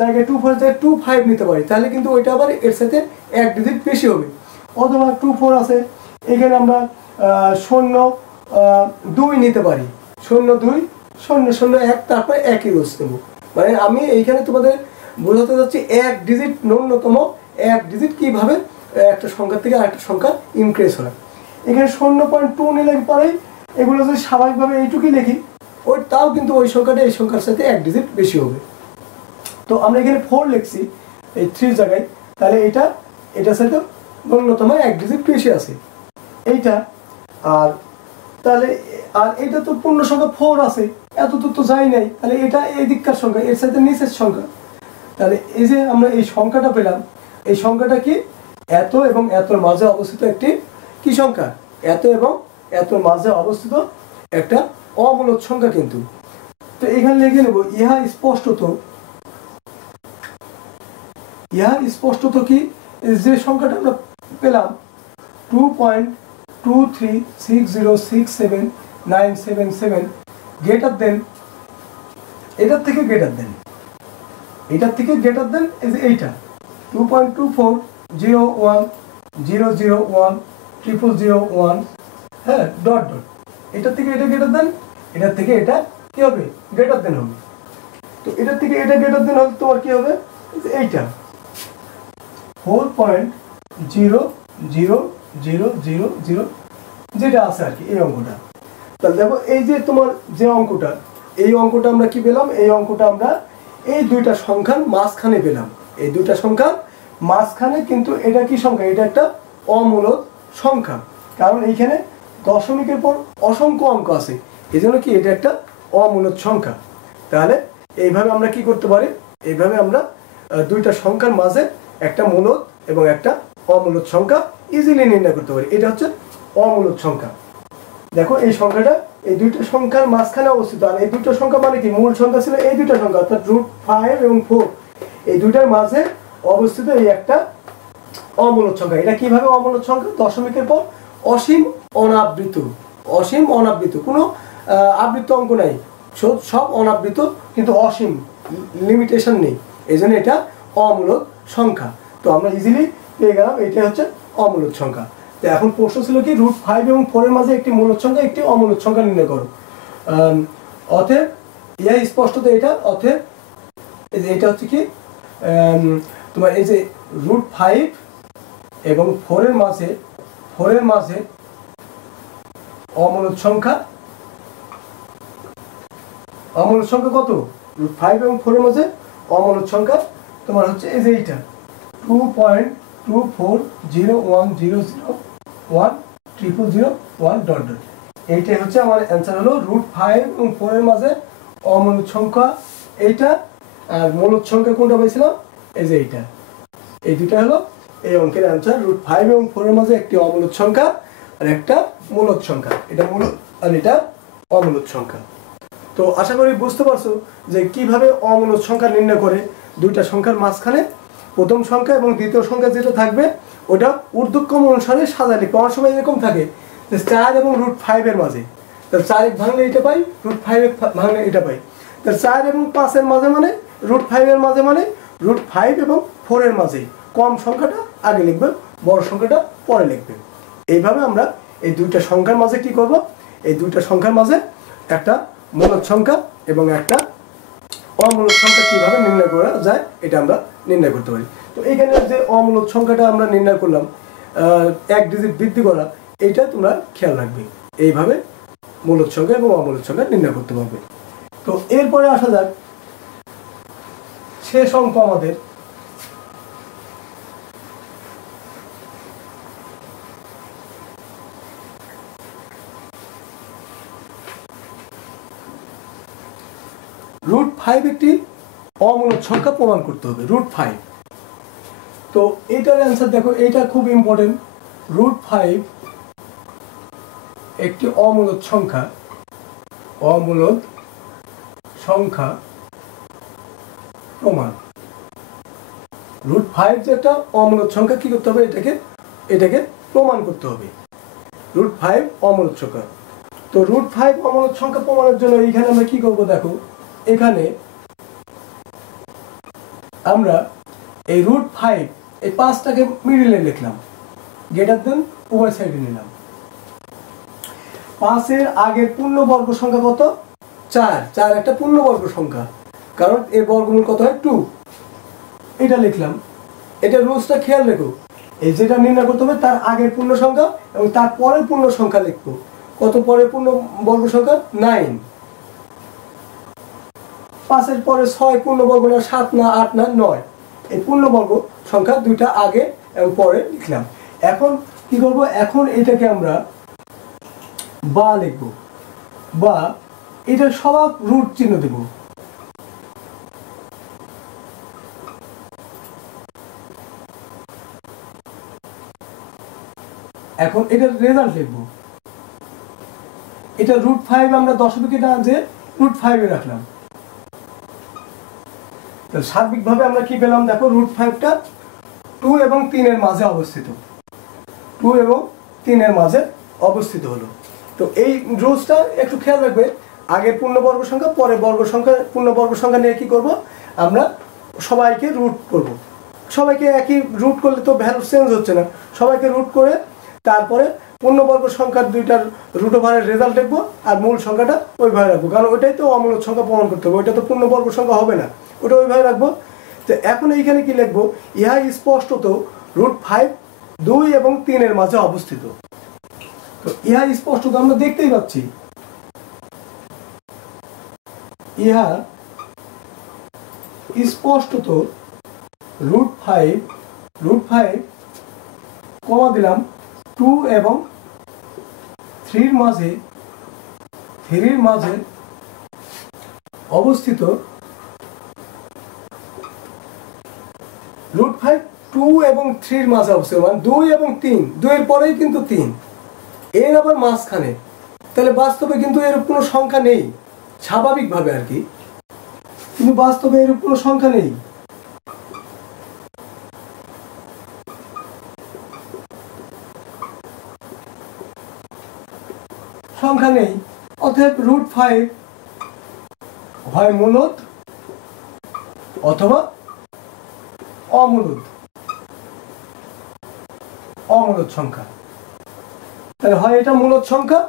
জায়গায় 24 জায়গায় 25 নিতে পারি, তাহলে কিন্তু ওইটা আবার এর সাথে এক ডিজিট বেশি হবে। অথবা 24 আছে, এখানে আমরা 0.2 নিতে পারি, 0.2 0.01, তারপর একই রোজ নেব। মানে আমি এইখানে তোমাদের বোঝাতে যাচ্ছি এক ডিজিট, ন্যূনতম এক ডিজিট কিভাবে একটা সংখ্যা থেকে আরেকটা সংখ্যা ইনক্রিজ হয়। এখানে 0.2 নিলে পরেই এগুলো যদি স্বাভাবিকভাবে এইটুকুই লিখি, ওই তাও কিন্তু ওই সংখ্যাটা এই সংখ্যার সাথে এক ডিজিট বেশি হবে। তো আমরা এখানে 4 লিখছি এই 3 জায়গায়, তাহলে এটার সাথে ন্যূনতম এক ডিজিট বেশি আছে এইটা। আর তাহলে আর এটা তো পূর্ণ সংখ্যা 4 আছে, এত তো যাই নাই, তাহলে এটা এই দিককার সংখ্যা, এর সাথে নিচের সংখ্যা। তাহলে এই যে আমরা এই সংখ্যাটা পেলাম, এই সংখ্যাটা কি এত এবং এতর মাঝে অবস্থিত একটি কি সংখ্যা, এত এবং এতর মাঝে অবস্থিত একটা অমূলদ সংখ্যা কিন্তু। তো এখানে লিখে নেব, ইহা স্পষ্টত কি যে সংখ্যাটা আমরা পেলাম 2.236067977 গ্রেটার দেন, এটার থেকে গ্রেটার দেন এই যে এইটা 2.2401001001 হ্যাঁ ডট ডট, এটার থেকে এটা গ্রেটার দেন, এটার থেকে এটা কি হবে গ্রেটার দেন হবে। তো এটার থেকে এটা গ্রেটার দেন হবে তোমার কি হবে, এইটা 4.00000 যেটা আছে আর কি, এই অঙ্কটা। তাহলে দেখো এই যে তোমার যে অঙ্কটা, এই অঙ্কটা আমরা কি পেলাম, এই অঙ্কটা আমরা এই দুইটা সংখ্যার মাঝখানে পেলাম। এই দুইটা সংখ্যার মাঝখানে কিন্তু এটা কি সংখ্যা, এটা একটা অমূলদ সংখ্যা, কারণ এইখানে দশমিকের পর অসংখ্য অঙ্ক আছে, এই জন্য কি এটা একটা অমূলদ সংখ্যা। তাহলে এইভাবে আমরা কি করতে পারি, এইভাবে আমরা দুইটা সংখ্যার মাঝে একটা মূলদ এবং একটা অমূলদ সংখ্যা ইজিলি নির্ণয় করতে পারি। এটা হচ্ছে অমূলদ সংখ্যা। দেখো এই সংখ্যাটা এই দুইটা সংখ্যার মাঝখানে অবস্থিত, আর এই দুটো সংখ্যা মানে কি মূল সংখ্যা ছিল এই দুইটা সংখ্যা, অর্থাৎ √5 এবং 4, এই দুইটার মাঝে অবস্থিত এই একটা অমূলদ সংখ্যা। এটা কিভাবে অমূলদ সংখ্যা, দশমিকের পর অসীম অনাবৃত, কোনো আবৃত অঙ্ক নাই, সব অনাবৃত কিন্তু অসীম, লিমিটেশন নেই, এই জন্য এটা অমূলদ সংখ্যা। তো আমরা ইজিলি পেয়ে গেলাম এটা হচ্ছে অমূলদ সংখ্যা। তো এখন প্রশ্ন ছিল কি √5 এবং 4 এর মাঝে একটি মূলদ সংখ্যা একটি অমূলদ সংখ্যা নির্ণয় করো। অতএব ইহা স্পষ্টত এটা, অতএব এটা হচ্ছে কি তোমার এই যে √5 এবং 4 এর মাঝে অমূলদ সংখ্যা কত, √5 এবং 4 এর মাঝে অমূলদ সংখ্যা তোমার হচ্ছে এই যে এইটা 2.2401001001 ডট ডট, এইটাই হচ্ছে আমার অ্যান্সার হলো √5 এবং 4 এর মাঝে অমূলদ সংখ্যা এইটা। আর মূলদ সংখ্যা কোনটা পেয়েছিলাম, এই যে এইটা, এই দুটা হলো এই অঙ্কের অ্যান্সার। √5 এবং 4 এর মাঝে একটি অমূলদ সংখ্যা আর একটা মূলদ সংখ্যা, এটা মূলদ আর এটা অমূলদ সংখ্যা। তো আশা করি বুঝতে পারছো যে কিভাবে অমূলদ সংখ্যা নির্ণয় করে। দুইটা সংখ্যার মাঝখানে প্রথম সংখ্যা এবং দ্বিতীয় সংখ্যা যেটা থাকবে ওটা ঊর্ধ্বক্রম অনুসারে সাজালে, অনেক সময় এরকম থাকে যে 4 এবং √5 এর মাঝে, তাহলে 4 ভাঙলে এটা পাই, √5 ভাঙলে এটা পাই, তাহলে 4 এবং 5 এর মাঝে মানে √5 এর মাঝে মানে √5 এবং 4 এর মাঝে কম সংখ্যাটা আগে লিখবে, বড় সংখ্যাটা পরে লিখবে। এইভাবে আমরা এই দুইটা সংখ্যার মাঝে কি করব, এই দুইটা সংখ্যার মাঝে একটা মূলদ সংখ্যা এবং একটা অমূলদ সংখ্যা কিভাবে নির্ণয় করা যায় এটা আমরা নির্ণয় করতে পারি। তো এখানে যে অমূলদ সংখ্যাটা আমরা নির্ণয় করলাম, এক ডিজিট বৃদ্ধি করা, এইটা তোমরা খেয়াল রাখবে। এইভাবে মূলদ সংখ্যা এবং অমূলদ সংখ্যা নির্ণয় করতে পারবে। তো এরপরে আসা যাক শেষ অঙ্ক আমাদের, √5 একটি অমূলদ সংখ্যা প্রমাণ করতে হবে, √5। তো এটার অ্যান্সার দেখো, এটা খুব ইম্পর্টেন্ট। √5 একটি অমূলদ সংখ্যা, অমূলদ সংখ্যা প্রমাণ। √5 যে একটা অমূলদ সংখ্যা, কি করতে হবে, এটাকে প্রমাণ করতে হবে। √5 অমূলদ সংখ্যা। তো √5 অমূলদ সংখ্যা প্রমাণের জন্য এইখানে আমরা কি করব দেখো, এখানে আমরা এই √5 এই 5টাকে মিডিলে লিখলাম, গ্রেটার দেন উভয় সাইডে নিলাম। 5-এর আগের পূর্ণবর্গ সংখ্যা কত? 4। 4 একটা পূর্ণবর্গ সংখ্যা, কারণ এর বর্গমূল কত হয়? 2। এটা লিখলাম। এটা রুলসটা খেয়াল রেখো, এই যেটা নির্ণয় করতে হবে তার আগের পূর্ণ সংখ্যা এবং তার পরের পূর্ণ সংখ্যা লিখবো। কত পরের পূর্ণ বর্গ সংখ্যা? 9। 5-এর পরে 6 পূর্ণবর্গ না, 7 না, 8 না, 9। এই পূর্ণবর্গ সংখ্যা দুইটা আগে এবং পরে লিখলাম। এখন কি করব, এখন এটাকে আমরা বা লিখব, বা এটা সবাক রুট চিহ্ন দেব। এখন এটার রেজাল্ট লিখব। এটা √5 আমরা দশমিকে না যে √5 রাখলাম। তাহলে সার্বিকভাবে আমরা কি পেলাম দেখো, √5টা 2 এবং 3 এর মাঝে অবস্থিত, 2 এবং 3 এর মাঝে অবস্থিত হলো। তো এই রুলসটা একটু খেয়াল রাখবে, আগে পূর্ণবর্গ সংখ্যা পরে বর্গ সংখ্যা, পূর্ণবর্গ সংখ্যা নিয়ে কি করব আমরা, সবাইকে রুট করব। সবাইকে একই রুট করলে তো ভ্যালু চেঞ্জ হচ্ছে না, সবাইকে রুট করে তারপরে পূর্ণবর্গ সংখ্যার দুইটার রুট ওভারের রেজাল্ট দেখবো আর মূল সংখ্যাটা ওইভাবে রাখবো, কারণ ওইটাই তো অমূলদ সংখ্যা প্রমাণ করতে হবে, ওইটা তো পূর্ণবর্গ সংখ্যা হবে না, ওটা ওইভাবে রাখবো। তো এখন এইখানে কি লিখবো, ইহা স্পষ্টত √5 2 এবং 3 এর মাঝে অবস্থিত। তো ইহা স্পষ্টত আমরা দেখতেই পাচ্ছি, ইহা স্পষ্টত √5 কমা দিলাম 2 এবং 3 এর মাঝে অবস্থিত। √5 2 এবং 3 এর মাঝে অবস্থিত, মানে 2 এবং 3, 2 এর পরেই কিন্তু 3, এর আবার মাঝখানে। তাহলে বাস্তবে কিন্তু এর কোনো সংখ্যা নেই, স্বাভাবিকভাবে আর কি, কিন্তু বাস্তবে এর কোনো সংখ্যা নেই। সংখ্যা নেই, অতএব √5 হয় মূলদ অথবা অমূলদ সংখ্যা। তাহলে হয় এটা মূলদ সংখ্যা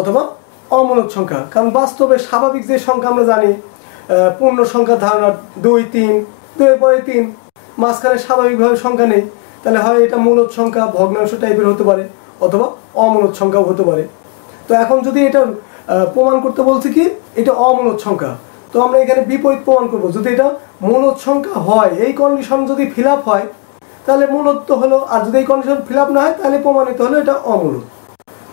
অথবা অমূলদ সংখ্যা, কারণ বাস্তবে স্বাভাবিক যে সংখ্যা আমরা জানি, পূর্ণ সংখ্যা ধারণা 2 3, 2 এর পরে 3, মাঝখানে স্বাভাবিকভাবে সংখ্যা নেই, তাহলে হয় এটা মূলদ সংখ্যা ভগ্নাংশ টাইপের হতে পারে অথবা অমূলদ সংখ্যাও হতে পারে। তো এখন যদি এটা প্রমাণ করতে বলছি কি এটা অমূলদ সংখ্যা, তো আমরা এখানে বিপরীত প্রমাণ করব। যদি এটা মূলদ সংখ্যা হয়, এই কন্ডিশন যদি ফিল আপ হয় তাহলে মূলদ তো হলো, আর যদি এই কন্ডিশন ফিল আপ না হয় তাহলে প্রমাণিত হলো এটা অমূলদ।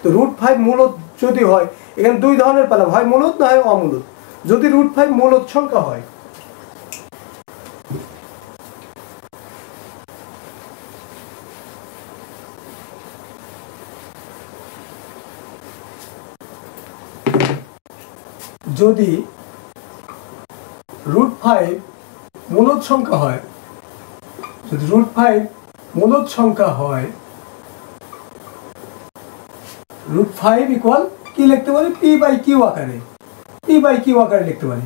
তো √5 মূলদ যদি হয়, এখানে দুই ধরনের পেলাম, হয় মূলদ না হয় অমূলদ। যদি √5 মূলদ সংখ্যা হয়, যদি √5 মূলদ সংখ্যা হয়, যদি √5 মূলদ সংখ্যা হয়, √5 ইকুয়াল কি লিখতে পারি, p/q আকারে, p/q আকারে লিখতে পারি।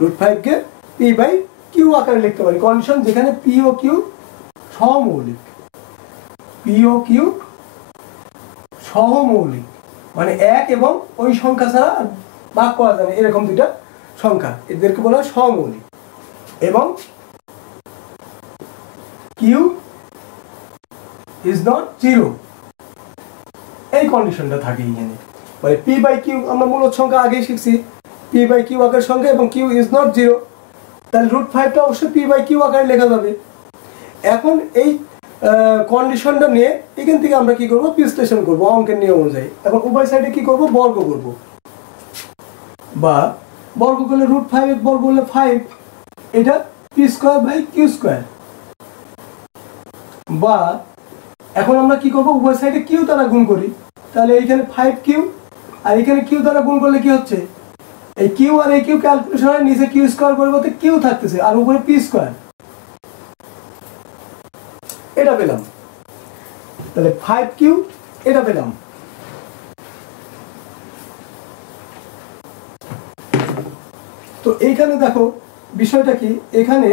√5 কে p/q আকারে লিখতে পারি, কন্ডিশন যেখানে p ও q সহমৌলিক, p ও q সহমৌলিক, মানে এক এবং ওই সংখ্যা ছাড়া ভাগ করা যায় না, এরকম দুইটা সংখ্যা, এদেরকে বলা হয় সহমৌলিক। এবং কিউ ইজ নট জিরো, এই কন্ডিশনটা থাকে এখানে। মানে পি বাই কিউ আমরা মূলত সংখ্যা আগেই শিখছি, পি বাই কিউ আকারের সংখ্যা এবং কিউ ইজ নট জিরো, তাহলে √5টা অবশ্যই পি বাই কিউ আকারে লেখা যাবে। এখন এই কন্ডিশনটা নিয়ে এখান থেকে আমরা কি করব, বিশ্লেষণ করব অঙ্কের নিয়ম অনুযায়ী। এখন উভয় সাইডে কি করব, বর্গ করব, বা বর্গ করলে √5 বর্গ করলে 5, এটা P square by Q square. বা এখন আমরা কি করব, উভয় সাইডে কিউ দ্বারা গুণ করি, তাহলে এইখানে 5 কিউ আর এখানে কিউ দ্বারা গুণ করলে কি হচ্ছে, এই কিউ আর এই কিউ ক্যালকুলেশন হয়, নিচে কিউ স্কয়ার পরিবর্তে কিউ থাকতেছে আর উপরে পি স্কয়ার, এটা পেলাম। তাহলে 5 কিউ এটা পেলাম। তো এইখানে দেখো বিষয়টা কি, এখানে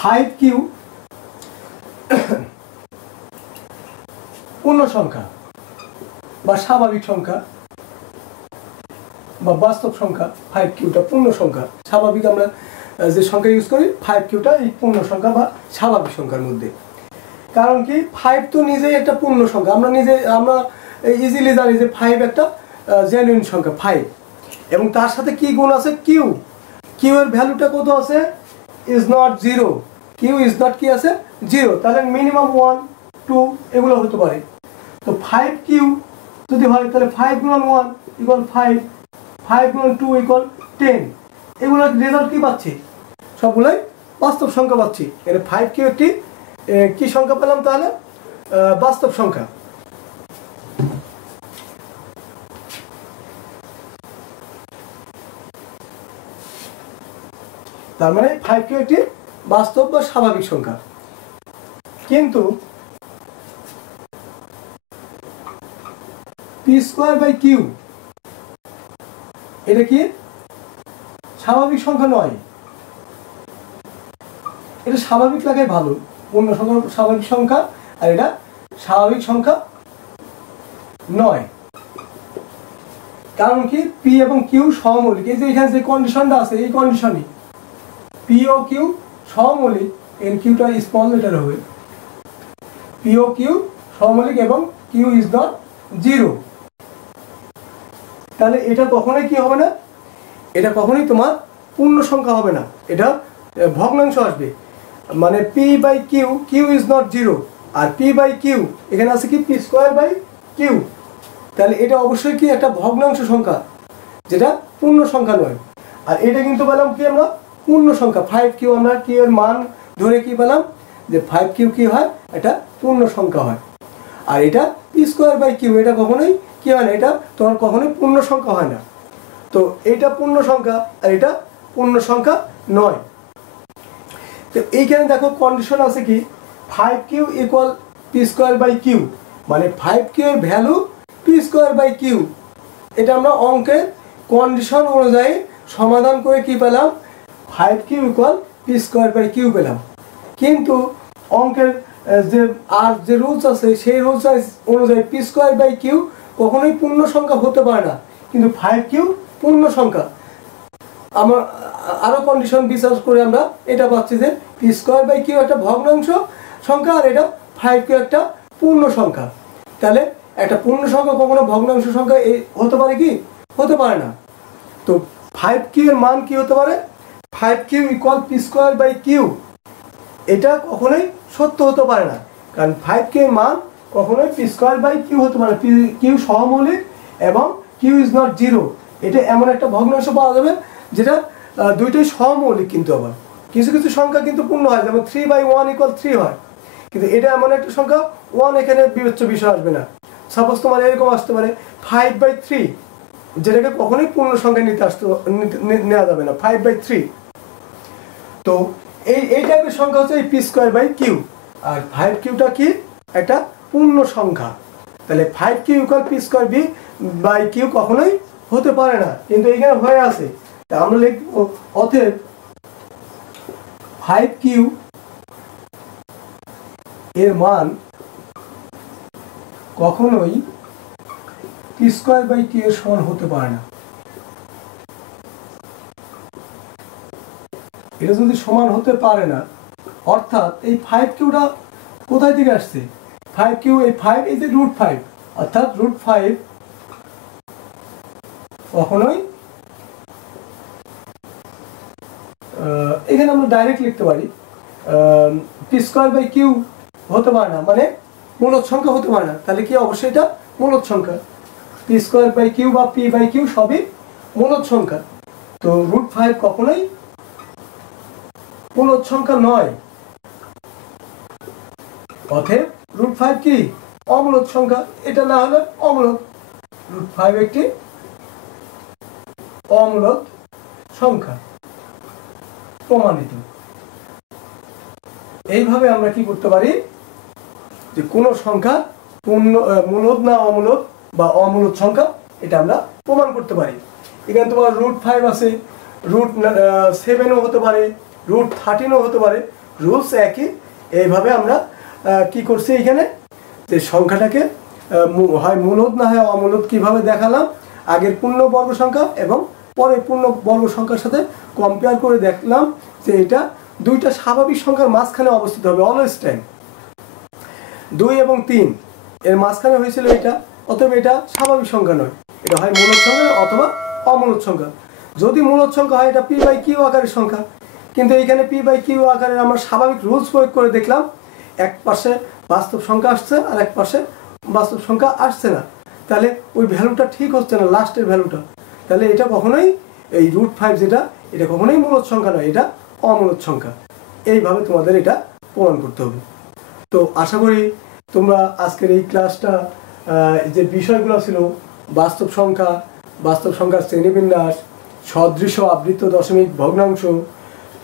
5 কিউ পূর্ণ সংখ্যা বা স্বাভাবিক সংখ্যা বা বাস্তব সংখ্যা, 5 কিউটা পূর্ণ সংখ্যা। স্বাভাবিক আমরা যে সংখ্যা ইউজ করি, 5 কিউটা এই পূর্ণ সংখ্যা বা স্বাভাবিক সংখ্যার মধ্যে। কারণ কি 5 তো নিজেই একটা পূর্ণ সংখ্যা, আমরা ইজিলি জানি যে 5 একটা জেনুইন সংখ্যা 5, এবং তার সাথে কি গুণ আছে, কিউ। কিউ এর ভ্যালুটা কত আছে, is not zero, Q is not কি আছে, জিরো। তাহলে মিনিমাম 1 2 এগুলো হতে পারে। তো 5 কিউ যদি হয় তাহলে 5 গুণন 1 ইকুয়াল 5, 5 গুণন 2 ইকুয়াল 10। এগুলোর রেজাল্ট কি পাচ্ছি, সবগুলোই বাস্তব সংখ্যা পাচ্ছি। এর 5 কিউ একটি কি সংখ্যা পেলাম, তাহলে বাস্তব সংখ্যা। তার মানে 5 কিউ একটি বাস্তব বা স্বাভাবিক সংখ্যা। কিন্তু পি স্কয়ার বাই কিউ এটা কি স্বাভাবিক সংখ্যা নয়, এটা স্বাভাবিক লাগাই ভালো, পূর্ণ সংখ্যা স্বাভাবিক সংখ্যা, আর এটা স্বাভাবিক সংখ্যা নয়। কারণ কি পি এবং কিউ সহমৌলিক, এই যে এখানে যে কন্ডিশনটা আছে এই কন্ডিশনই পি ও কিউ সহমৌলিক, এর কিউটা স্মল লেটার হবে, পি ও কিউ সহমৌলিক এবং কিউ ইজ নট জিরো। তাহলে এটা কখনোই কি হবে না, এটা কখনোই তোমার পূর্ণ সংখ্যা হবে না, এটা ভগ্নাংশ আসবে। মানে P by Q, Q is not zero, আর পি বাই কিউ এখানে আছে কি পি স্কয়ার বাই কিউ, তাহলে এটা অবশ্যই কি একটা ভগ্নাংশ সংখ্যা, যেটা পূর্ণ সংখ্যা নয়। আর এটা কিন্তু পেলাম কি আমরা পূর্ণ সংখ্যা, 5 কিউ আমরা কিউ এর মান ধরে কি পেলাম, যে 5 কিউ কি হয়, এটা পূর্ণ সংখ্যা হয়। আর এটা পি স্কয়ার বাই কিউ এটা কখনোই কি হয় না, এটা তোমার কখনোই পূর্ণ সংখ্যা হয় না। তো এটা পূর্ণ সংখ্যা আর এটা পূর্ণ সংখ্যা নয়। তো এইখানে দেখো কন্ডিশন আছে কি 5 Q equal P square by Q, মানে 5 কিউ এর value P square by Q. এটা আমরা অঙ্কের কন্ডিশন অনুযায়ী সমাধান করে কি পেলাম, 5 Q equal P square by Q পেলাম। কিন্তু অঙ্কের যে রুলস আছে সেই রুলস অনুযায়ী পি স্কয়ার বাই কিউ কখনোই পূর্ণ সংখ্যা হতে পারে না, কিন্তু 5 কিউ পূর্ণ সংখ্যা। আমরা আরো কন্ডিশন বিচার করে আমরা এটা পাচ্ছি যে পি স্কয়ার বাই কিউ একটা ভগ্নাংশ সংখ্যা আর এটা 5 কিউ একটা পূর্ণ সংখ্যা। তাহলে একটা পূর্ণ সংখ্যা কখনো ভগ্নাংশ সংখ্যা হতে পারে কি, হতে পারে না। তো 5 কিউ এর মান কি হতে পারে, 5 Q equal P square by Q, এটা কখনোই সত্য হতে পারে না, কারণ 5 কিউ এর মান কখনোই পি স্কয়ার বাই কিউ হতে পারে, কিউ সহমৌলিক এবং কিউ ইজ নট জিরো। এটা এমন একটা ভগ্নাংশ পাওয়া যাবে যেটা দুইটাই সহমৌলিক, কিন্তু আবার কিছু কিছু সংখ্যা কিন্তু পূর্ণ হয়, যেমন 3/1 = 3 হয়, কিন্তু এটা এমন একটা সংখ্যা 1 এখানে বিবেচ্য বিষয় আসবে না। সাপোজ তোমার এরকম আসতে পারে 5/3, যেটাকে কখনোই পূর্ণ সংখ্যা নেওয়া যাবে না, 5/3। তো এই টাইপের সংখ্যা হচ্ছে এই পি স্কয়ার বাই কিউ, আর 5 কিউটা কি একটা পূর্ণ সংখ্যা। তাহলে 5 Q equal P square B by Q কখনোই হতে পারে না, কিন্তু এখানে হয়ে আছে। তা আমরা লিখব অতএব 5 কিউ এর মান কখনোই পি স্কয়ার বাই কিউ এর সমান হতে পারে না। এটা যদি সমান হতে পারে না, অর্থাৎ এই 5 কিউটা কোথায় থেকে আসছে? 5 কিউ, এই 5 এই যে √5, অর্থাৎ √5 কখনোই এখানে আমরা ডাইরেক্ট লিখতে পারি p²/q হতে পারে না, মানে মূলদ সংখ্যা হতে পারে না। তাহলে কি অবশ্যই এটা মূলদ সংখ্যা। p²/q বা p/q সবই মূলদ সংখ্যা। তো √5 কখনোই মূলদ সংখ্যা নয়। অতএব √5 কি? অমূলদ সংখ্যা। এটা না হলে অমূলদ। √5 একটি অমূলদ সংখ্যা, প্রমাণিত। এইভাবে আমরা কি করতে পারি, যে কোন সংখ্যা মূলদ না অমূলদ বা অমূলদ সংখ্যা, এটা আমরা প্রমাণ করতে পারি। এখানে তোমার √5 আছে, √7ও হতে পারে, √13ও হতে পারে, রুলস একই। এইভাবে আমরা কি করছি এখানে, যে সংখ্যাটাকে হয় মূলদ না হয় অমূলদ কিভাবে দেখালাম, আগের পূর্ণবর্গ সংখ্যা এবং পরে পূর্ণবর্গ সংখ্যার সাথে কম্পেয়ার করে দেখলাম যে এটা দুইটা স্বাভাবিক সংখ্যার মাঝখানে অবস্থিত হবে অলওয়েজ টাইম। 2 এবং 3 এর মাঝখানে হয়েছিল এটা, অতএব এটা স্বাভাবিক সংখ্যা নয়, এটা হয় মূলদ সংখ্যা অথবা অমূলদ সংখ্যা। যদি মূলদ সংখ্যা হয় এটা p/q আকারের সংখ্যা, কিন্তু এখানে p/q আকারের আমরা স্বাভাবিক রুলস প্রয়োগ করে দেখলাম এক পাশে বাস্তব সংখ্যা আসছে আর এক পাশে বাস্তব সংখ্যা আসছে না, তাহলে ওই ভ্যালুটা ঠিক হচ্ছে না, লাস্টের ভ্যালুটা। তাহলে এটা কখনোই এই √5 যেটা, এটা কখনোই মূলদ সংখ্যা নয়, এটা অমূলদ সংখ্যা। এইভাবে তোমাদের এটা প্রমাণ করতে হবে। তো আশা করি তোমরা আজকের এই ক্লাসটা যে বিষয়গুলো ছিল, বাস্তব সংখ্যা, বাস্তব সংখ্যার শ্রেণীবিন্যাস, সদৃশ আবৃত্ত দশমিক ভগ্নাংশ,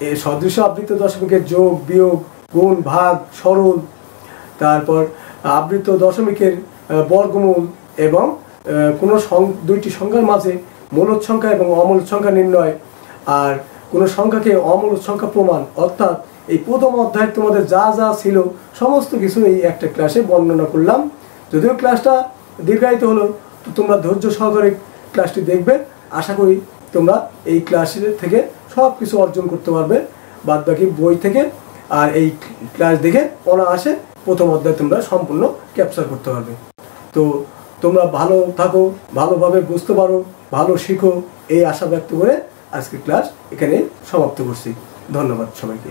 এই সদৃশ আবৃত্ত দশমিকের যোগ বিয়োগ গুণ ভাগ সরল, তারপর আবৃত্ত দশমিকের বর্গমূল এবং কোনো দুইটি সংখ্যার মাঝে মূলদ সংখ্যা এবং অমূলদ সংখ্যা নির্ণয়, আর কোনো সংখ্যাকে অমূলদ সংখ্যা প্রমাণ, অর্থাৎ এই প্রথম অধ্যায়ে তোমাদের যা যা ছিল সমস্ত কিছু এই একটা ক্লাসে বর্ণনা করলাম। যদিও ক্লাসটা দীর্ঘায়িত হলো, তো তোমরা ধৈর্য সহকারে ক্লাসটি দেখবে। আশা করি তোমরা এই ক্লাসের থেকে সব কিছু অর্জন করতে পারবে বাদবাকি বই থেকে, আর এই ক্লাস দেখে অনায়াসে প্রথম অধ্যায় তোমরা সম্পূর্ণ ক্যাপচার করতে পারবে। তো তোমরা ভালো থাকো, ভালোভাবে বুঝতে পারো, ভালো শিখো, এই আশা ব্যক্ত করে আজকের ক্লাস এখানে সমাপ্ত করছি। ধন্যবাদ সবাইকে।